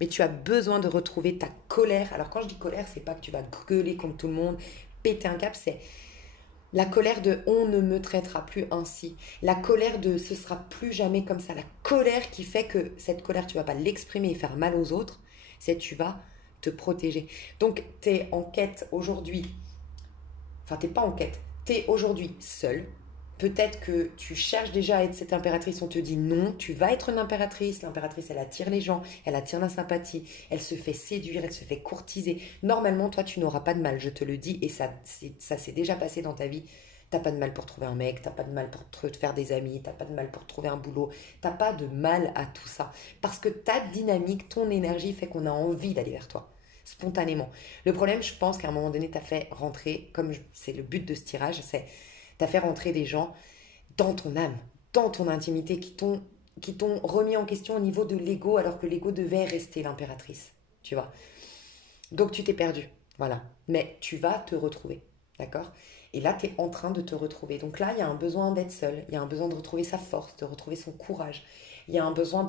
Mais tu as besoin de retrouver ta colère. Alors quand je dis colère, c'est pas que tu vas gueuler contre tout le monde, péter un cap, c'est la colère de on ne me traitera plus ainsi. La colère de ce sera plus jamais comme ça. La colère qui fait que cette colère, tu vas pas l'exprimer et faire mal aux autres, c'est tu vas te protéger. Donc tu es en quête aujourd'hui. Enfin, t'es pas en quête. T'es aujourd'hui seule. Peut-être que tu cherches déjà à être cette impératrice, on te dit non, tu vas être une impératrice. L'impératrice, elle attire les gens, elle attire la sympathie, elle se fait séduire, elle se fait courtiser. Normalement, toi, tu n'auras pas de mal, je te le dis, et ça s'est déjà passé dans ta vie. T'as pas de mal pour trouver un mec, t'as pas de mal pour te faire des amis, t'as pas de mal pour trouver un boulot, t'as pas de mal à tout ça. Parce que ta dynamique, ton énergie fait qu'on a envie d'aller vers toi spontanément. Le problème, je pense qu'à un moment donné, tu as fait rentrer, comme c'est le but de ce tirage, c'est tu as fait rentrer des gens dans ton âme, dans ton intimité, qui t'ont remis en question au niveau de l'ego, alors que l'ego devait rester l'impératrice, tu vois. Donc tu t'es perdu, voilà. Mais tu vas te retrouver, d'accord? Et là, tu es en train de te retrouver. Donc là, il y a un besoin d'être seul, il y a un besoin de retrouver sa force, de retrouver son courage. Il y a un besoin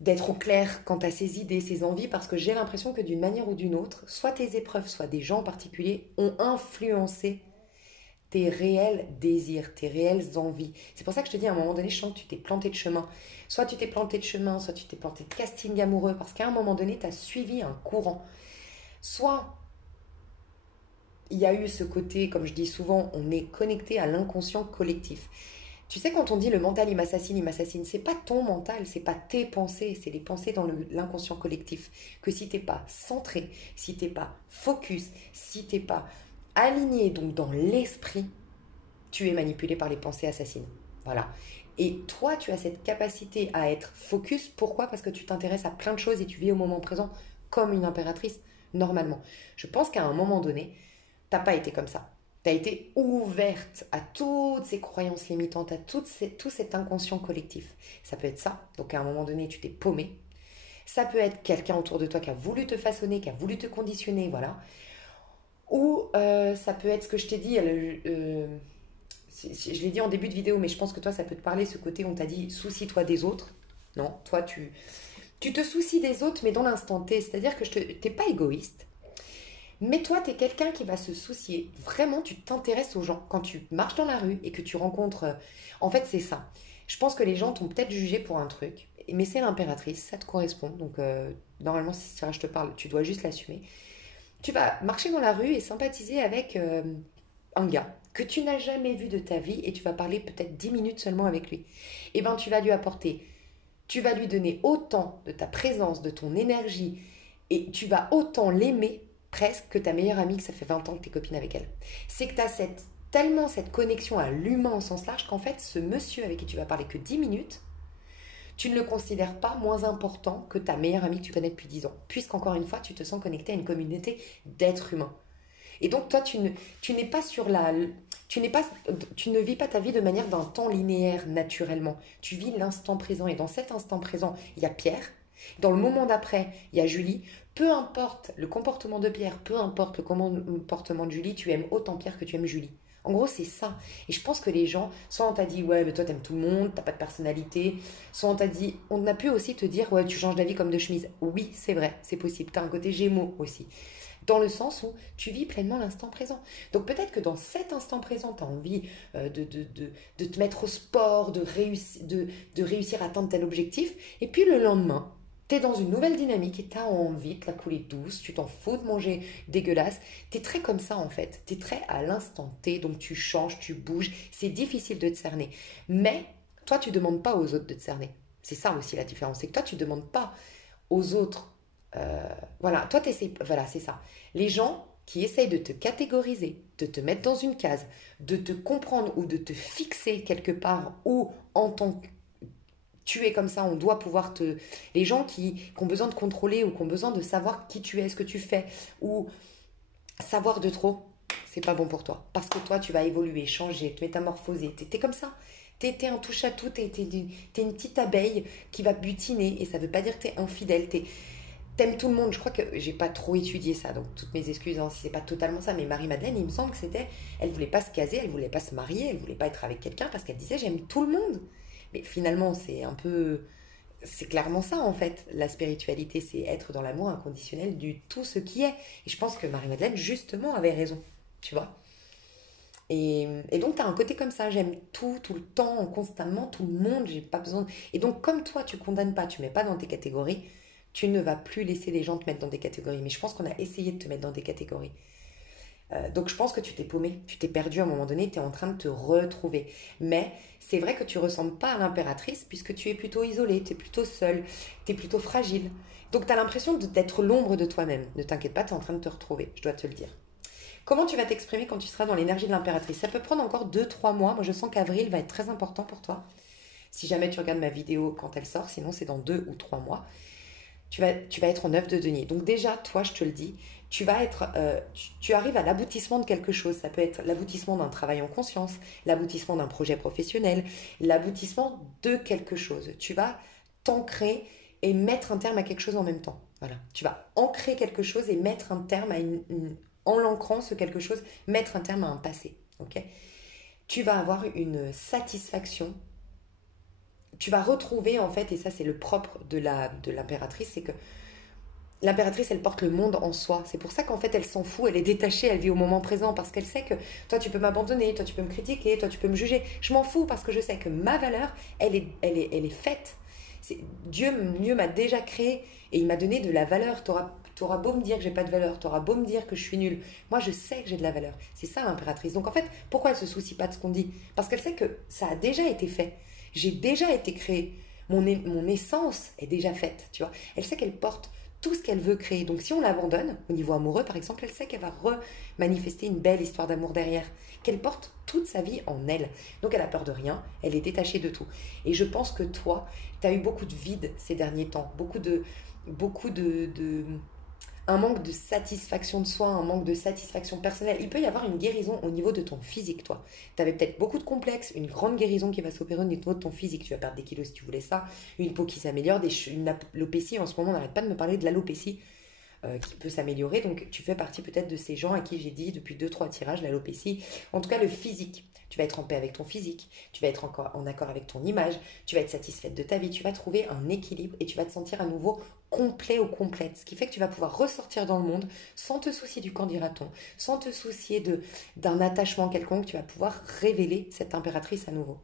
d'être au clair quant à ses idées, ses envies, parce que j'ai l'impression que d'une manière ou d'une autre, soit tes épreuves, soit des gens en particulier, ont influencé tes réels désirs, tes réelles envies. C'est pour ça que je te dis, à un moment donné, je sens que tu t'es planté de chemin. Soit tu t'es planté de chemin, soit tu t'es planté de casting amoureux, parce qu'à un moment donné, tu as suivi un courant. Soit il y a eu ce côté, comme je dis souvent, on est connecté à l'inconscient collectif. Tu sais, quand on dit le mental, il m'assassine, c'est pas ton mental, c'est pas tes pensées, c'est les pensées dans l'inconscient collectif. Que si t'es pas centré, si t'es pas focus, si t'es pas aligné, donc dans l'esprit, tu es manipulé par les pensées assassines. Voilà. Et toi, tu as cette capacité à être focus. Pourquoi? Parce que tu t'intéresses à plein de choses et tu vis au moment présent comme une impératrice, normalement. Je pense qu'à un moment donné, t'as pas été comme ça. Tu as été ouverte à toutes ces croyances limitantes, à tout cet inconscient collectif. Ça peut être ça. Donc à un moment donné, tu t'es paumé. Ça peut être quelqu'un autour de toi qui a voulu te façonner, qui a voulu te conditionner, voilà. Ou ça peut être ce que je t'ai dit, je l'ai dit en début de vidéo, mais je pense que toi, ça peut te parler, ce côté où on t'a dit soucie-toi des autres. Non, toi, tu te soucies des autres, mais dans l'instant T. C'est-à-dire que t'es pas égoïste. Mais toi, tu es quelqu'un qui va se soucier. Vraiment, tu t'intéresses aux gens. Quand tu marches dans la rue et que tu rencontres... En fait, c'est ça. Je pense que les gens t'ont peut-être jugé pour un truc, mais c'est l'impératrice, ça te correspond. Donc, normalement, si je te parle, tu dois juste l'assumer. Tu vas marcher dans la rue et sympathiser avec un gars que tu n'as jamais vu de ta vie et tu vas parler peut-être 10 minutes seulement avec lui. Et ben, tu vas lui donner autant de ta présence, de ton énergie et tu vas autant l'aimer presque que ta meilleure amie que ça fait 20 ans que tu es copine avec elle. C'est que tu as tellement cette connexion à l'humain au sens large qu'en fait, ce monsieur avec qui tu vas parler que 10 minutes, tu ne le considères pas moins important que ta meilleure amie que tu connais depuis 10 ans. Puisqu'encore une fois, tu te sens connecté à une communauté d'êtres humains. Et donc, toi, tu n'es pas sur la. Tu ne vis pas ta vie de manière d'un temps linéaire naturellement. Tu vis l'instant présent. Et dans cet instant présent, il y a Pierre. Dans le moment d'après, il y a Julie. Peu importe le comportement de Pierre, peu importe le comportement de Julie, tu aimes autant Pierre que tu aimes Julie. En gros, c'est ça. Et je pense que les gens, soit on t'a dit, ouais, mais toi, t'aimes tout le monde, t'as pas de personnalité. Soit on t'a dit, on a pu aussi te dire, ouais, tu changes d'avis comme de chemise. Oui, c'est vrai, c'est possible. T'as un côté gémeaux aussi. Dans le sens où tu vis pleinement l'instant présent. Donc peut-être que dans cet instant présent, tu as envie de te mettre au sport, de réussir à atteindre tel objectif. Et puis le lendemain, tu es dans une nouvelle dynamique et tu as envie de la couler douce, tu t'en fous de manger dégueulasse. Tu es très comme ça en fait. Tu es très à l'instant T, donc tu changes, tu bouges. C'est difficile de te cerner. Mais toi, tu ne demandes pas aux autres de te cerner. C'est ça aussi la différence. C'est que toi, tu ne demandes pas aux autres. Voilà, toi, t'essayes. Voilà, c'est ça. Les gens qui essayent de te catégoriser, de te mettre dans une case, de te comprendre ou de te fixer quelque part ou en tant que tu es comme ça, on doit pouvoir te... Les gens qui ont besoin de contrôler ou qui ont besoin de savoir qui tu es, ce que tu fais, ou savoir de trop, c'est pas bon pour toi. Parce que toi, tu vas évoluer, changer, te métamorphoser. T'es comme ça. T'es un touche-à-tout, t'es une petite abeille qui va butiner. Et ça veut pas dire que t'es infidèle. T'aimes tout le monde. Je crois que j'ai pas trop étudié ça, donc toutes mes excuses hein, si c'est pas totalement ça. Mais Marie-Madeleine, il me semble que c'était... Elle voulait pas se caser, elle voulait pas se marier, elle voulait pas être avec quelqu'un parce qu'elle disait j'aime tout le monde. Mais finalement, c'est un peu... C'est clairement ça en fait, la spiritualité, c'est être dans l'amour inconditionnel du tout ce qui est. Et je pense que Marie-Madeleine, justement, avait raison, tu vois. Et donc, tu as un côté comme ça, j'aime tout, tout le temps, constamment, tout le monde, j'ai pas besoin. Et donc, comme toi, tu condamnes pas, tu mets pas dans tes catégories, tu ne vas plus laisser les gens te mettre dans des catégories. Mais je pense qu'on a essayé de te mettre dans des catégories. Donc je pense que tu t'es paumé, tu t'es perdu à un moment donné, tu es en train de te retrouver. Mais c'est vrai que tu ressembles pas à l'impératrice puisque tu es plutôt isolée, tu es plutôt seule, tu es plutôt fragile. Donc tu as l'impression d'être l'ombre de toi-même. Ne t'inquiète pas, tu es en train de te retrouver, je dois te le dire. Comment tu vas t'exprimer quand tu seras dans l'énergie de l'impératrice? Ça peut prendre encore 2-3 mois. Moi je sens qu'avril va être très important pour toi. Si jamais tu regardes ma vidéo quand elle sort, sinon c'est dans 2 ou 3 mois. Tu vas être en œuvre de denier. Donc déjà, toi, je te le dis, tu arrives à l'aboutissement de quelque chose. Ça peut être l'aboutissement d'un travail en conscience, l'aboutissement d'un projet professionnel, l'aboutissement de quelque chose. Tu vas t'ancrer et mettre un terme à quelque chose en même temps. Voilà. Tu vas ancrer quelque chose et mettre un terme à en l'ancrant ce quelque chose, mettre un terme à un passé. Ok? Tu vas avoir une satisfaction tu vas retrouver en fait, et ça c'est le propre de l'impératrice, c'est que l'impératrice, elle porte le monde en soi. C'est pour ça qu'en fait, elle s'en fout, elle est détachée, elle vit au moment présent parce qu'elle sait que toi, tu peux m'abandonner, toi, tu peux me critiquer, toi, tu peux me juger. Je m'en fous parce que je sais que ma valeur, elle est faite. Dieu m'a déjà créé et il m'a donné de la valeur. T'auras beau me dire que j'ai pas de valeur, t'auras beau me dire que je suis nulle. Moi, je sais que j'ai de la valeur. C'est ça l'impératrice. Donc en fait, pourquoi elle se soucie pas de ce qu'on dit? Parce qu'elle sait que ça a déjà été fait. J'ai déjà été créée. Mon essence est déjà faite, tu vois. Elle sait qu'elle porte tout ce qu'elle veut créer. Donc si on l'abandonne, au niveau amoureux par exemple, elle sait qu'elle va remanifester une belle histoire d'amour derrière, qu'elle porte toute sa vie en elle. Donc elle a peur de rien, elle est détachée de tout. Et je pense que toi, tu as eu beaucoup de vide ces derniers temps, beaucoup de un manque de satisfaction de soi, un manque de satisfaction personnelle. Il peut y avoir une guérison au niveau de ton physique, toi. Tu avais peut-être beaucoup de complexes, une grande guérison qui va s'opérer au niveau de ton physique. Tu vas perdre des kilos si tu voulais ça, une peau qui s'améliore, une alopécie. En ce moment, on n'arrête pas de me parler de l'alopécie qui peut s'améliorer. Donc, tu fais partie peut-être de ces gens à qui j'ai dit depuis 2-3 tirages l'alopécie. En tout cas, le physique. Tu vas être en paix avec ton physique, tu vas être encore en accord avec ton image, tu vas être satisfaite de ta vie, tu vas trouver un équilibre et tu vas te sentir à nouveau complet ou complète. Ce qui fait que tu vas pouvoir ressortir dans le monde sans te soucier du qu'en dira-t-on, sans te soucier d'un attachement quelconque. Tu vas pouvoir révéler cette impératrice à nouveau.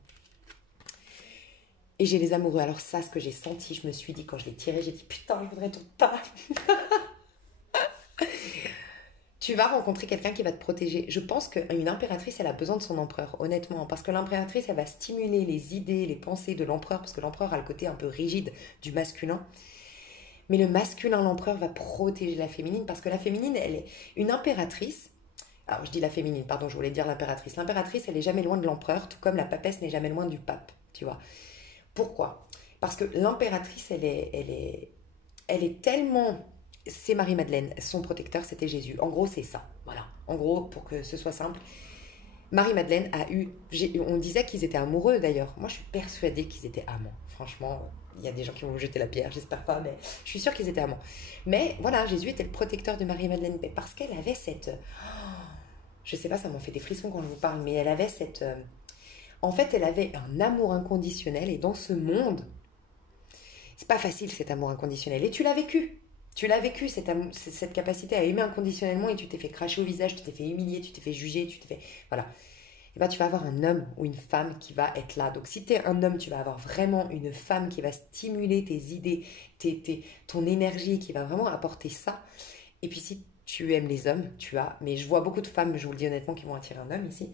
Et j'ai les amoureux. Alors ça, ce que j'ai senti, je me suis dit quand je l'ai tiré, j'ai dit putain, je voudrais ton tas. Tu vas rencontrer quelqu'un qui va te protéger. Je pense qu'une impératrice, elle a besoin de son empereur, honnêtement. Parce que l'impératrice, elle va stimuler les idées, les pensées de l'empereur. Parce que l'empereur a le côté un peu rigide du masculin. Mais le masculin, l'empereur, va protéger la féminine. Parce que la féminine, elle est une impératrice. Alors, je dis la féminine, pardon, je voulais dire l'impératrice. L'impératrice, elle est jamais loin de l'empereur, tout comme la papesse n'est jamais loin du pape, tu vois. Pourquoi? Parce que l'impératrice, elle est tellement... C'est Marie-Madeleine, son protecteur c'était Jésus. En gros c'est ça, voilà. En gros, pour que ce soit simple, Marie-Madeleine a eu... On disait qu'ils étaient amoureux d'ailleurs. Moi je suis persuadée qu'ils étaient amants. Franchement, il y a des gens qui vont me jeter la pierre, j'espère pas, mais je suis sûre qu'ils étaient amants. Mais voilà, Jésus était le protecteur de Marie-Madeleine. Parce qu'elle avait cette... Je sais pas, ça m'en fait des frissons quand je vous parle, mais elle avait cette... En fait, elle avait un amour inconditionnel et dans ce monde, c'est pas facile cet amour inconditionnel. Et tu l'as vécu. Tu l'as vécu, cette capacité à aimer inconditionnellement et tu t'es fait cracher au visage, tu t'es fait humilier, tu t'es fait juger, tu t'es fait... Voilà. Et bien tu vas avoir un homme ou une femme qui va être là. Donc si tu es un homme, tu vas avoir vraiment une femme qui va stimuler tes idées, ton énergie, qui va vraiment apporter ça. Et puis si tu aimes les hommes, tu as... Mais je vois beaucoup de femmes, je vous le dis honnêtement, qui vont attirer un homme ici.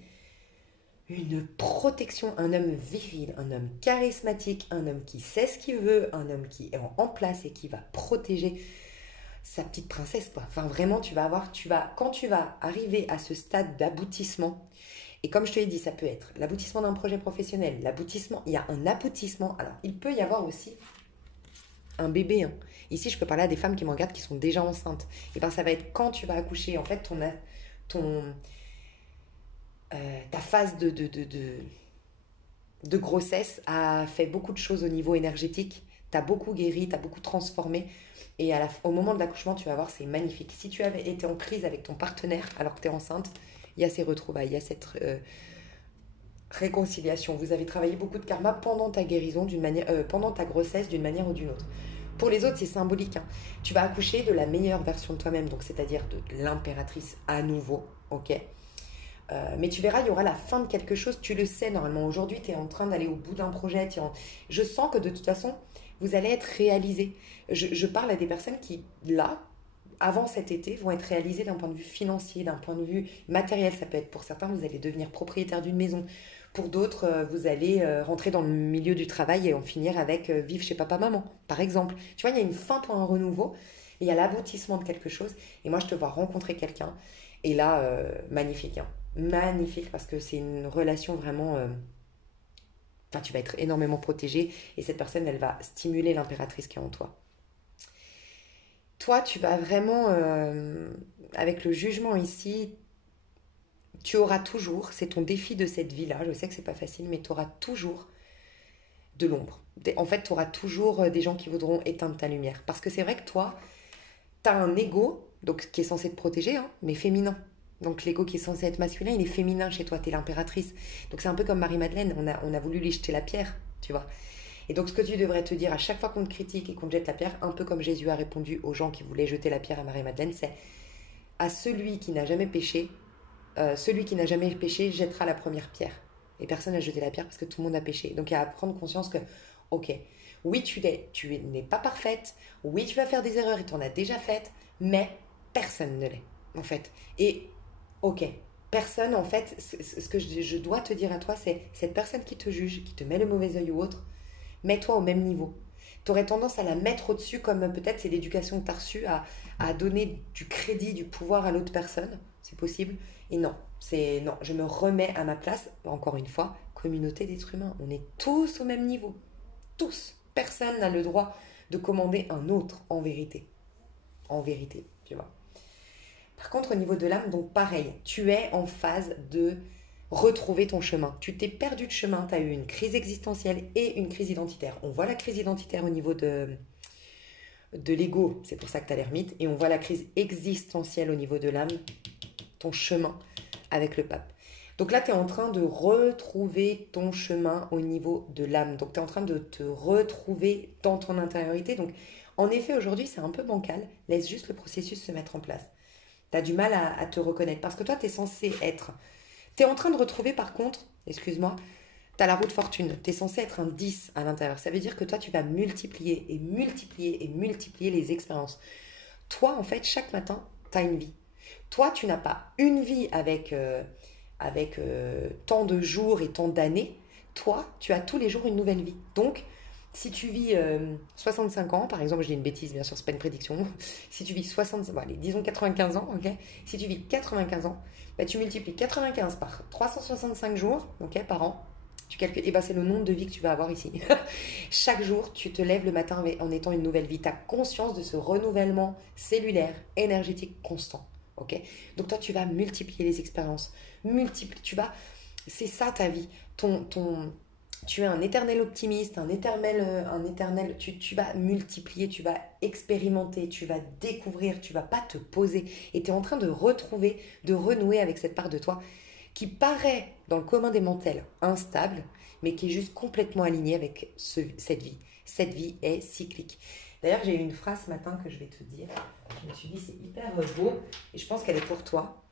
Une protection, un homme viril, un homme charismatique, un homme qui sait ce qu'il veut, un homme qui est en place et qui va protéger sa petite princesse, quoi. Enfin, vraiment, quand tu vas arriver à ce stade d'aboutissement, et comme je te l'ai dit, ça peut être l'aboutissement d'un projet professionnel, il y a un aboutissement. Alors, il peut y avoir aussi un bébé, hein. Ici, je peux parler à des femmes qui me regardent qui sont déjà enceintes. Et bien, ça va être quand tu vas accoucher. En fait, ta phase de grossesse a fait beaucoup de choses au niveau énergétique. Tu as beaucoup guéri, tu as beaucoup transformé. Et au moment de l'accouchement, tu vas voir, c'est magnifique. Si tu avais été en crise avec ton partenaire alors que tu es enceinte, il y a ces retrouvailles, il y a cette réconciliation. Vous avez travaillé beaucoup de karma pendant ta guérison, pendant ta grossesse, d'une manière ou d'une autre. Pour les autres, c'est symbolique, hein. Tu vas accoucher de la meilleure version de toi-même, donc c'est-à-dire de l'impératrice à nouveau, ok. Mais tu verras, il y aura la fin de quelque chose, tu le sais normalement. Aujourd'hui, tu es en train d'aller au bout d'un projet. Je sens que de toute façon, vous allez être réalisés. Je parle à des personnes qui, là, avant cet été, vont être réalisées d'un point de vue financier, d'un point de vue matériel. Ça peut être pour certains, vous allez devenir propriétaire d'une maison. Pour d'autres, vous allez rentrer dans le milieu du travail et en finir avec vivre chez papa-maman, par exemple. Tu vois, il y a une fin pour un renouveau, et il y a l'aboutissement de quelque chose. Et moi, je te vois rencontrer quelqu'un. Et là, magnifique, hein. Magnifique, parce que c'est une relation vraiment... Enfin, tu vas être énormément protégée et cette personne, elle va stimuler l'impératrice qui est en toi. Toi, tu vas vraiment, avec le jugement ici, tu auras toujours, c'est ton défi de cette vie-là, je sais que c'est pas facile, mais tu auras toujours de l'ombre. En fait, tu auras toujours des gens qui voudront éteindre ta lumière. Parce que c'est vrai que toi, tu as un ego, donc, qui est censé te protéger, hein, mais féminin. Donc l'ego qui est censé être masculin, il est féminin chez toi, tu es l'impératrice. Donc c'est un peu comme Marie-Madeleine, on a voulu lui jeter la pierre, tu vois. Et donc ce que tu devrais te dire à chaque fois qu'on te critique et qu'on te jette la pierre, un peu comme Jésus a répondu aux gens qui voulaient jeter la pierre à Marie-Madeleine, c'est à celui qui n'a jamais péché jettera la première pierre. Et personne n'a jeté la pierre parce que tout le monde a péché. Donc il y a à prendre conscience que, ok, oui, tu n'es pas parfaite, oui, tu vas faire des erreurs et tu en as déjà faites, mais personne ne l'est, en fait. Et, ok, personne, en fait, ce que je dois te dire à toi, c'est cette personne qui te juge, qui te met le mauvais œil ou autre, mets-toi au même niveau. Tu aurais tendance à la mettre au-dessus, comme peut-être c'est l'éducation que tu as reçue, à donner du crédit, du pouvoir à l'autre personne. C'est possible. Et non, non, je me remets à ma place, encore une fois, communauté d'êtres humains. On est tous au même niveau. Tous. Personne n'a le droit de commander un autre, en vérité. En vérité, tu vois. Par contre, au niveau de l'âme, donc pareil, tu es en phase de retrouver ton chemin. Tu t'es perdu de chemin, tu as eu une crise existentielle et une crise identitaire. On voit la crise identitaire au niveau de l'ego, c'est pour ça que tu as l'ermite, et on voit la crise existentielle au niveau de l'âme, ton chemin avec le pape. Donc là, tu es en train de retrouver ton chemin au niveau de l'âme. Donc tu es en train de te retrouver dans ton intériorité. Donc en effet, aujourd'hui, c'est un peu bancal. Laisse juste le processus se mettre en place. Tu as du mal à te reconnaître parce que toi, tu es censé être... Tu es en train de retrouver par contre, excuse-moi, tu as la roue de fortune. Tu es censé être un 10 à l'intérieur. Ça veut dire que toi, tu vas multiplier et multiplier et multiplier les expériences. Toi, en fait, chaque matin, tu as une vie. Toi, tu n'as pas une vie avec tant de jours et tant d'années. Toi, tu as tous les jours une nouvelle vie. Donc, si tu vis 65 ans, par exemple, je dis une bêtise, bien sûr, c'est pas une prédiction. Si tu vis 60, allez, disons 95 ans, ok. Si tu vis 95 ans, bah, tu multiplies 95 par 365 jours, ok, par an. Tu calcules, et bah, c'est le nombre de vies que tu vas avoir ici. Chaque jour, tu te lèves le matin en étant une nouvelle vie. Tu as conscience de ce renouvellement cellulaire, énergétique constant. Ok. Donc toi, tu vas multiplier les expériences. C'est ça ta vie. Tu es un éternel optimiste, tu vas multiplier, tu vas expérimenter, tu vas découvrir, tu vas pas te poser. Et tu es en train de retrouver, de renouer avec cette part de toi qui paraît dans le commun des mortels instable, mais qui est juste complètement alignée avec cette vie. Cette vie est cyclique. D'ailleurs, j'ai eu une phrase ce matin que je vais te dire. Je me suis dit, c'est hyper beau et je pense qu'elle est pour toi.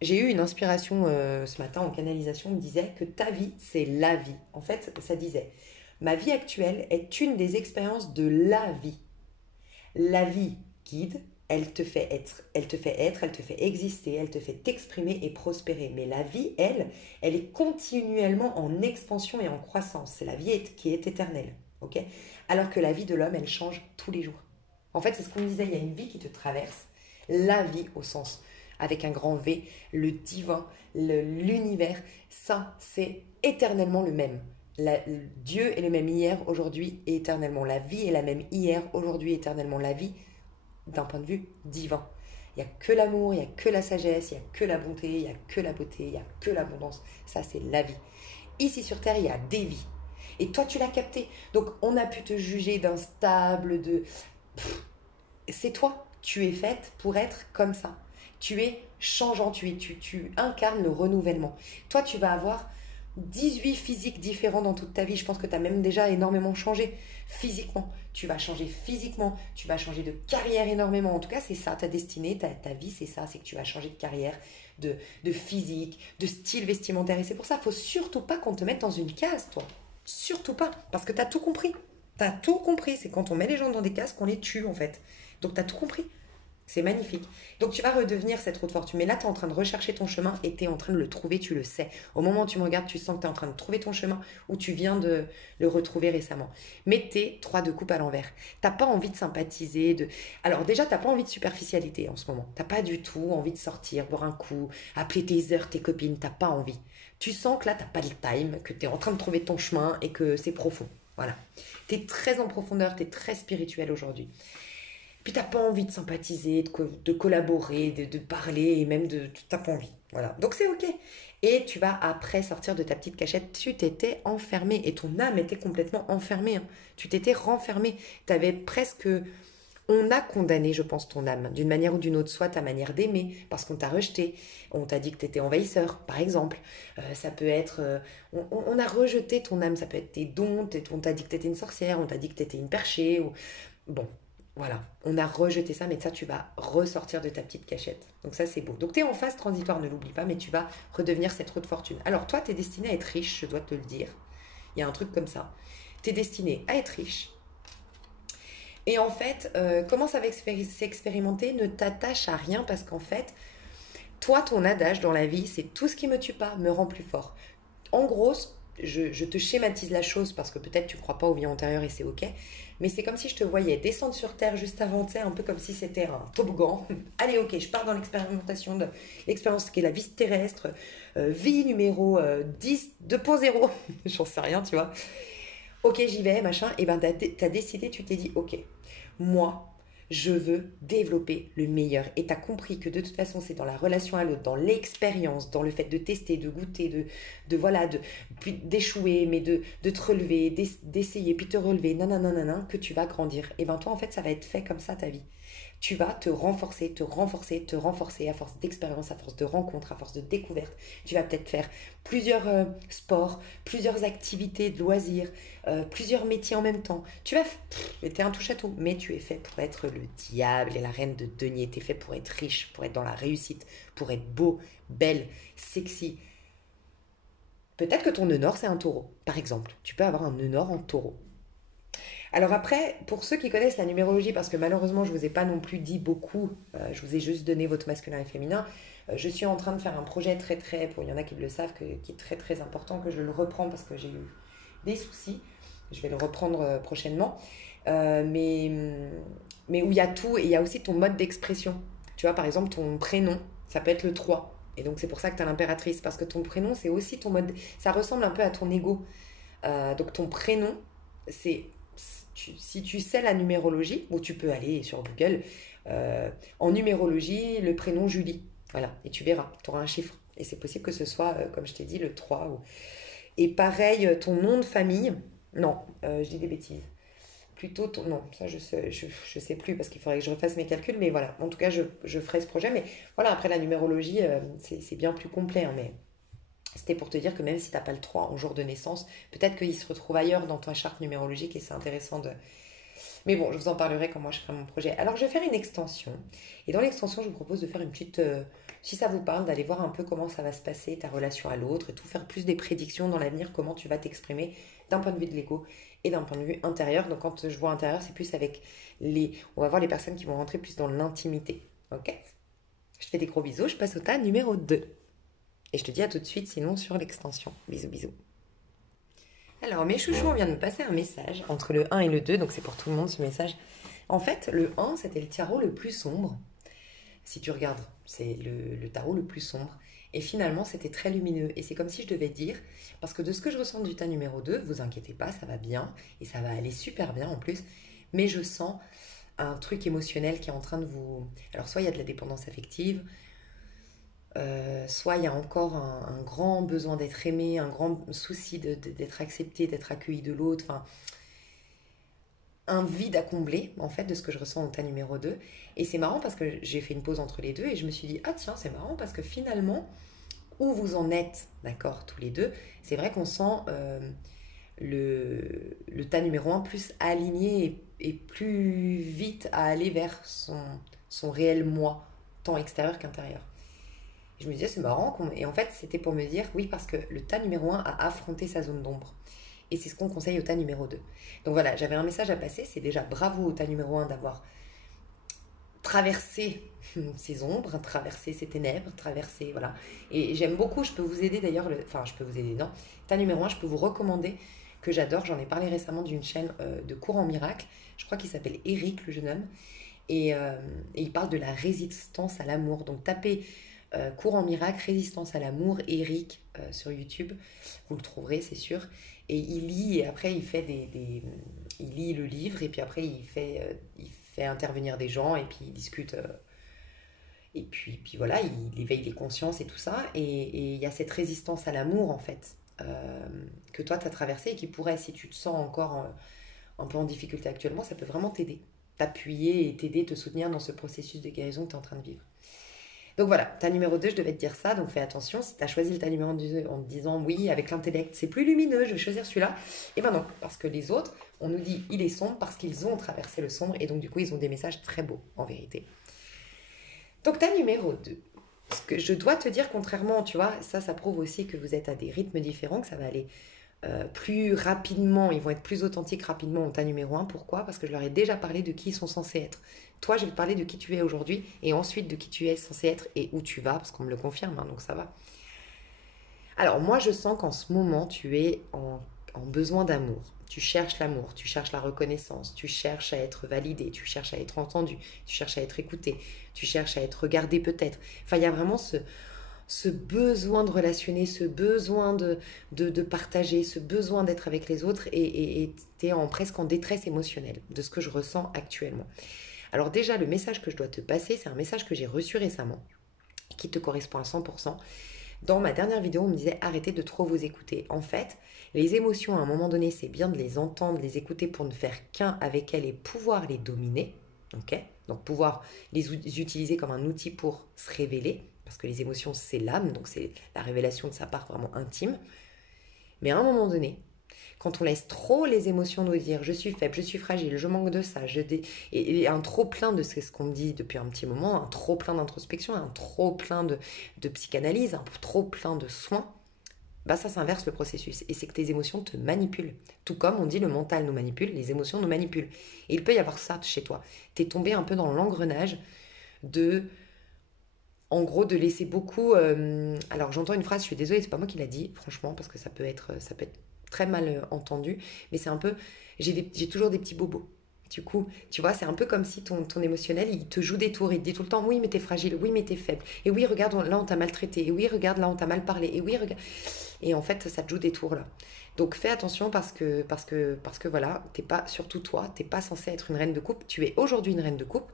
J'ai eu une inspiration ce matin en canalisation, on me disait que ta vie, c'est la vie. En fait, ça disait, ma vie actuelle est une des expériences de la vie. La vie guide, elle te fait être, elle te fait exister, elle te fait t'exprimer et prospérer. Mais la vie, elle est continuellement en expansion et en croissance. C'est la vie qui est éternelle. Okay, alors que la vie de l'homme, elle change tous les jours. En fait, c'est ce qu'on me disait, il y a une vie qui te traverse, la vie au sens, avec un grand V, le divin, l'univers, ça, c'est éternellement le même. Dieu est le même hier, aujourd'hui et éternellement. La vie est la même hier, aujourd'hui et éternellement. La vie, d'un point de vue divin. Il n'y a que l'amour, il n'y a que la sagesse, il n'y a que la bonté, il n'y a que la beauté, il n'y a que l'abondance. Ça, c'est la vie. Ici sur Terre, il y a des vies. Et toi, tu l'as capté. Donc, on a pu te juger d'instable, c'est toi. Tu es faite pour être comme ça. Tu es changeant, tu incarnes le renouvellement. Toi, tu vas avoir 18 physiques différents dans toute ta vie. Je pense que tu as même déjà énormément changé physiquement. Tu vas changer physiquement, tu vas changer de carrière énormément. En tout cas, c'est ça, ta destinée, ta vie, c'est ça. C'est que tu vas changer de carrière, de physique, de style vestimentaire. Et c'est pour ça, il ne faut surtout pas qu'on te mette dans une case, toi. Surtout pas, parce que tu as tout compris. Tu as tout compris. C'est quand on met les gens dans des cases qu'on les tue, en fait. Donc, tu as tout compris. C'est magnifique. Donc, tu vas redevenir cette roue de fortune. Mais là, tu es en train de rechercher ton chemin et tu es en train de le trouver, tu le sais. Au moment où tu me regardes, tu sens que tu es en train de trouver ton chemin ou tu viens de le retrouver récemment. Mais t'es 3 de coupe à l'envers. T'as pas envie de sympathiser. Alors déjà, t'as pas envie de superficialité en ce moment. T'as pas du tout envie de sortir, boire un coup, appeler tes heures, tes copines. T'as pas envie. Tu sens que là, t'as pas le time, que tu es en train de trouver ton chemin et que c'est profond. Voilà. Tu es très en profondeur, tu es très spirituel aujourd'hui. Puis tu n'as pas envie de sympathiser, de collaborer, de parler et même tu n'as pas envie. Voilà. Donc c'est ok. Et tu vas après sortir de ta petite cachette. Tu t'étais enfermé et ton âme était complètement enfermée. Hein. Tu t'étais renfermé. Tu avais presque On a condamné, je pense, ton âme, d'une manière ou d'une autre, soit ta manière d'aimer, parce qu'on t'a rejeté, on t'a dit que tu étais envahisseur, par exemple. Ça peut être... on a rejeté ton âme, ça peut être tes dons, on t'a dit que tu étais une sorcière, on t'a dit que tu étais une perchée. Bon, voilà, on a rejeté ça, mais ça, tu vas ressortir de ta petite cachette. Donc ça, c'est beau. Donc tu es en phase transitoire, ne l'oublie pas, mais tu vas redevenir cette roue de fortune. Alors toi, tu es destiné à être riche, je dois te le dire. Il y a un truc comme ça. Tu es destiné à être riche. Et en fait, comment ça va s'expérimenter? Ne t'attache à rien parce qu'en fait, toi, ton adage dans la vie, c'est tout ce qui me tue pas me rend plus fort. En gros, je te schématise la chose parce que peut-être tu ne crois pas aux vies antérieures et c'est ok, mais c'est comme si je te voyais descendre sur Terre juste avant, tu sais, un peu comme si c'était un toboggan. Allez, ok, je pars dans l'expérimentation de l'expérience qui est la vie terrestre, vie numéro 10, 2.0, j'en sais rien, tu vois. Ok, j'y vais, machin, et ben t'as décidé, tu t'es dit, ok, moi, je veux développer le meilleur. Et tu as compris que de toute façon, c'est dans la relation à l'autre, dans l'expérience, dans le fait de tester, de goûter, puis d'échouer, mais de te relever, d'essayer, puis te relever, nanana, que tu vas grandir. Et ben toi, en fait, ça va être fait comme ça ta vie. Tu vas te renforcer, te renforcer, te renforcer à force d'expérience, à force de rencontres, à force de découvertes. Tu vas peut-être faire plusieurs sports, plusieurs activités de loisirs, plusieurs métiers en même temps. Tu vas, t'es un touche à tout, mais tu es fait pour être le diable et la reine de denier. Tu es fait pour être riche, pour être dans la réussite, pour être beau, belle, sexy. Peut-être que ton nœud nord, c'est un taureau, par exemple. Tu peux avoir un nœud nord en taureau. Alors après, pour ceux qui connaissent la numérologie, parce que malheureusement je ne vous ai pas non plus dit beaucoup, je vous ai juste donné votre masculin et féminin, je suis en train de faire un projet pour il y en a qui le savent, qui est très très important, que je le reprends parce que j'ai eu des soucis, je vais le reprendre prochainement, Euh, mais, mais où il y a tout, et il y a aussi ton mode d'expression. Tu vois, par exemple, ton prénom, ça peut être le 3. Et donc c'est pour ça que tu as l'impératrice, parce que ton prénom, c'est aussi ton mode, ça ressemble un peu à ton ego. Donc ton prénom, c'est si tu sais la numérologie, ou tu peux aller sur Google, en numérologie, le prénom Julie. Voilà, et tu verras, tu auras un chiffre. Et c'est possible que ce soit, comme je t'ai dit, le 3. Et pareil, ton nom de famille, non, je dis des bêtises. Plutôt, non, ça je sais plus parce qu'il faudrait que je refasse mes calculs, mais voilà, en tout cas, je ferai ce projet. Mais voilà, après la numérologie, c'est bien plus complet, hein, mais c'était pour te dire que même si tu n'as pas le 3 en jour de naissance, peut-être qu'il se retrouve ailleurs dans ta charte numérologique et c'est intéressant de... Mais bon, je vous en parlerai quand moi je ferai mon projet. Alors je vais faire une extension. Et dans l'extension, je vous propose de faire une petite... si ça vous parle, d'aller voir un peu comment ça va se passer, ta relation à l'autre, et tout, faire plus des prédictions dans l'avenir, comment tu vas t'exprimer d'un point de vue de l'ego et d'un point de vue intérieur. Donc quand je vois intérieur, c'est plus avec les... On va voir les personnes qui vont rentrer plus dans l'intimité. Ok? Je te fais des gros bisous, je passe au tas numéro 2. Et je te dis à tout de suite, sinon, sur l'extension. Bisous, bisous. Alors, mes chouchous, on vient de me passer un message entre le 1 et le 2, donc c'est pour tout le monde ce message. En fait, le 1, c'était le tarot le plus sombre. Si tu regardes, c'est le tarot le plus sombre. Et finalement, c'était très lumineux. Et c'est comme si je devais dire, parce que de ce que je ressens du tas numéro 2, vous inquiétez pas, ça va bien. Et ça va aller super bien en plus. Mais je sens un truc émotionnel qui est en train de vous... Alors, soit il y a de la dépendance affective, soit il y a encore un grand besoin d'être aimé, un grand souci d'être accepté, d'être accueilli de l'autre, enfin, un vide à combler, en fait, de ce que je ressens au tas numéro 2. Et c'est marrant parce que j'ai fait une pause entre les deux et je me suis dit, ah tiens, c'est marrant parce que finalement, où vous en êtes, d'accord, tous les deux, c'est vrai qu'on sent le tas numéro 1 plus aligné et plus vite à aller vers son réel moi, tant extérieur qu'intérieur. Et je me disais, c'est marrant. Et en fait, c'était pour me dire, oui, parce que le tas numéro 1 a affronté sa zone d'ombre. Et c'est ce qu'on conseille au tas numéro 2. Donc voilà, j'avais un message à passer. C'est déjà bravo au tas numéro 1 d'avoir traversé ces ombres, traversé ces ténèbres, traversé, voilà. Et j'aime beaucoup, je peux vous aider d'ailleurs, enfin, je peux vous aider, non. Tas numéro 1, je peux vous recommander, que j'adore, j'en ai parlé récemment d'une chaîne de cours en miracle. Je crois qu'il s'appelle Eric, le jeune homme. Et il parle de la résistance à l'amour. Donc tapez cours en miracle, résistance à l'amour, Eric sur YouTube, vous le trouverez, c'est sûr. Et il lit, et après il fait il lit le livre, et puis après il fait intervenir des gens, et puis il discute. Et puis voilà, il éveille les consciences et tout ça. Et il y a cette résistance à l'amour, en fait, que toi tu as traversée, et qui pourrait, si tu te sens encore un peu en difficulté actuellement, ça peut vraiment t'aider. t'appuyer et t'aider, te soutenir dans ce processus de guérison que tu es en train de vivre. Donc voilà, ta numéro 2, je devais te dire ça, donc fais attention, si tu as choisi ta numéro 2 en te disant oui, avec l'intellect, c'est plus lumineux, je vais choisir celui-là, et ben non, parce que les autres, on nous dit il est sombre parce qu'ils ont traversé le sombre, et donc du coup, ils ont des messages très beaux, en vérité. Donc ta numéro 2, ce que je dois te dire, contrairement, tu vois, ça prouve aussi que vous êtes à des rythmes différents, que ça va aller plus rapidement, ils vont être plus authentiques rapidement en ta numéro 1. Pourquoi? Parce que je leur ai déjà parlé de qui ils sont censés être. Toi, je vais te parler de qui tu es aujourd'hui et ensuite de qui tu es censé être et où tu vas, parce qu'on me le confirme, hein, donc ça va. Alors moi, je sens qu'en ce moment, tu es en besoin d'amour. Tu cherches l'amour, tu cherches la reconnaissance, tu cherches à être validé, tu cherches à être entendu, tu cherches à être écouté, tu cherches à être regardé peut-être. Enfin, il y a vraiment ce besoin de relationner, ce besoin de partager, ce besoin d'être avec les autres et tu es presque en détresse émotionnelle de ce que je ressens actuellement. Alors déjà, le message que je dois te passer, c'est un message que j'ai reçu récemment, qui te correspond à 100%. Dans ma dernière vidéo, on me disait arrêtez de trop vous écouter. En fait, les émotions, à un moment donné, c'est bien de les entendre, les écouter pour ne faire qu'un avec elles et pouvoir les dominer. Ok? Donc pouvoir les utiliser comme un outil pour se révéler, parce que les émotions, c'est l'âme, donc c'est la révélation de sa part vraiment intime. Mais à un moment donné, quand on laisse trop les émotions nous dire je suis faible, je suis fragile, je manque de ça, et un trop plein de c'est ce qu'on me dit depuis un petit moment, un trop plein d'introspection, un trop plein de psychanalyse, un trop plein de soins, bah ça s'inverse le processus et c'est que tes émotions te manipulent. Tout comme on dit le mental nous manipule, les émotions nous manipulent. Et il peut y avoir ça chez toi. T'es tombé un peu dans l'engrenage de en gros, de laisser beaucoup. Alors, j'entends une phrase, je suis désolée, c'est pas moi qui l'a dit, franchement, parce que ça peut être très mal entendu, mais c'est un peu. J'ai toujours des petits bobos. Du coup, tu vois, c'est un peu comme si ton émotionnel, il te joue des tours, il te dit tout le temps, oui, mais t'es fragile, oui, mais t'es faible, et oui, regarde, là, on t'a maltraité, et oui, regarde, là, on t'a mal parlé, et oui, regarde. Et en fait, ça te joue des tours, là. Donc, fais attention parce que voilà, t'es pas, surtout toi, t'es pas censé être une reine de coupe, tu es aujourd'hui une reine de coupe.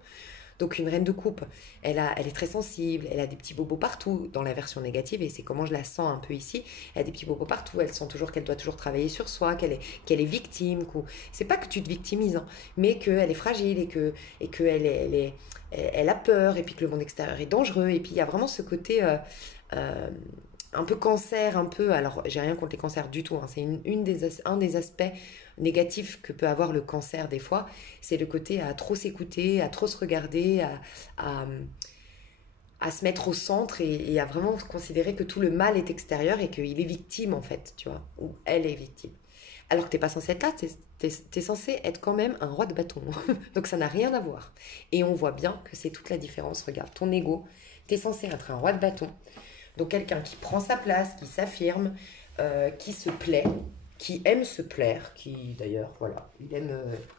Donc une reine de coupe, elle est très sensible, elle a des petits bobos partout dans la version négative et c'est comment je la sens un peu ici. Elle a des petits bobos partout, elle sent toujours qu'elle doit toujours travailler sur soi, qu'elle est victime. C'est pas que tu te victimises, hein, mais qu'elle est fragile et que elle a peur et puis que le monde extérieur est dangereux. Et puis il y a vraiment ce côté euh, un peu cancer, un peu. Alors j'ai rien contre les cancers du tout, hein, c'est un des aspects négatifs que peut avoir le cancer des fois, c'est le côté à trop s'écouter, à trop se regarder, à, à se mettre au centre et à vraiment considérer que tout le mal est extérieur et qu'il est victime en fait, tu vois, ou elle est victime. Alors que t'es pas censé être là, t'es censé être quand même un roi de bâton. Donc ça n'a rien à voir. Et on voit bien que c'est toute la différence. Regarde, ton ego, t'es censé être un roi de bâton. Donc quelqu'un qui prend sa place, qui s'affirme, qui se plaît, qui aime se plaire, qui d'ailleurs, voilà,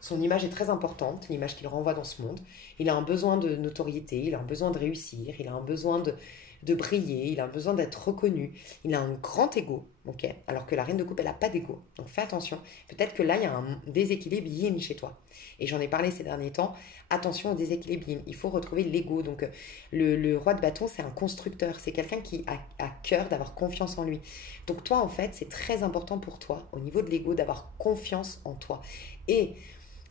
son image est très importante, l'image qu'il renvoie dans ce monde. Il a un besoin de notoriété, il a un besoin de réussir, il a un besoin de briller, il a un besoin d'être reconnu. Il a un grand ego, ok? Alors que la reine de coupe, elle n'a pas d'ego. Donc fais attention. Peut-être que là, il y a un déséquilibre yin chez toi. Et j'en ai parlé ces derniers temps. Attention au déséquilibre yin. Il faut retrouver l'ego. Donc le roi de bâton, c'est un constructeur. C'est quelqu'un qui a à cœur d'avoir confiance en lui. Donc toi, en fait, c'est très important pour toi, au niveau de l'ego, d'avoir confiance en toi. Et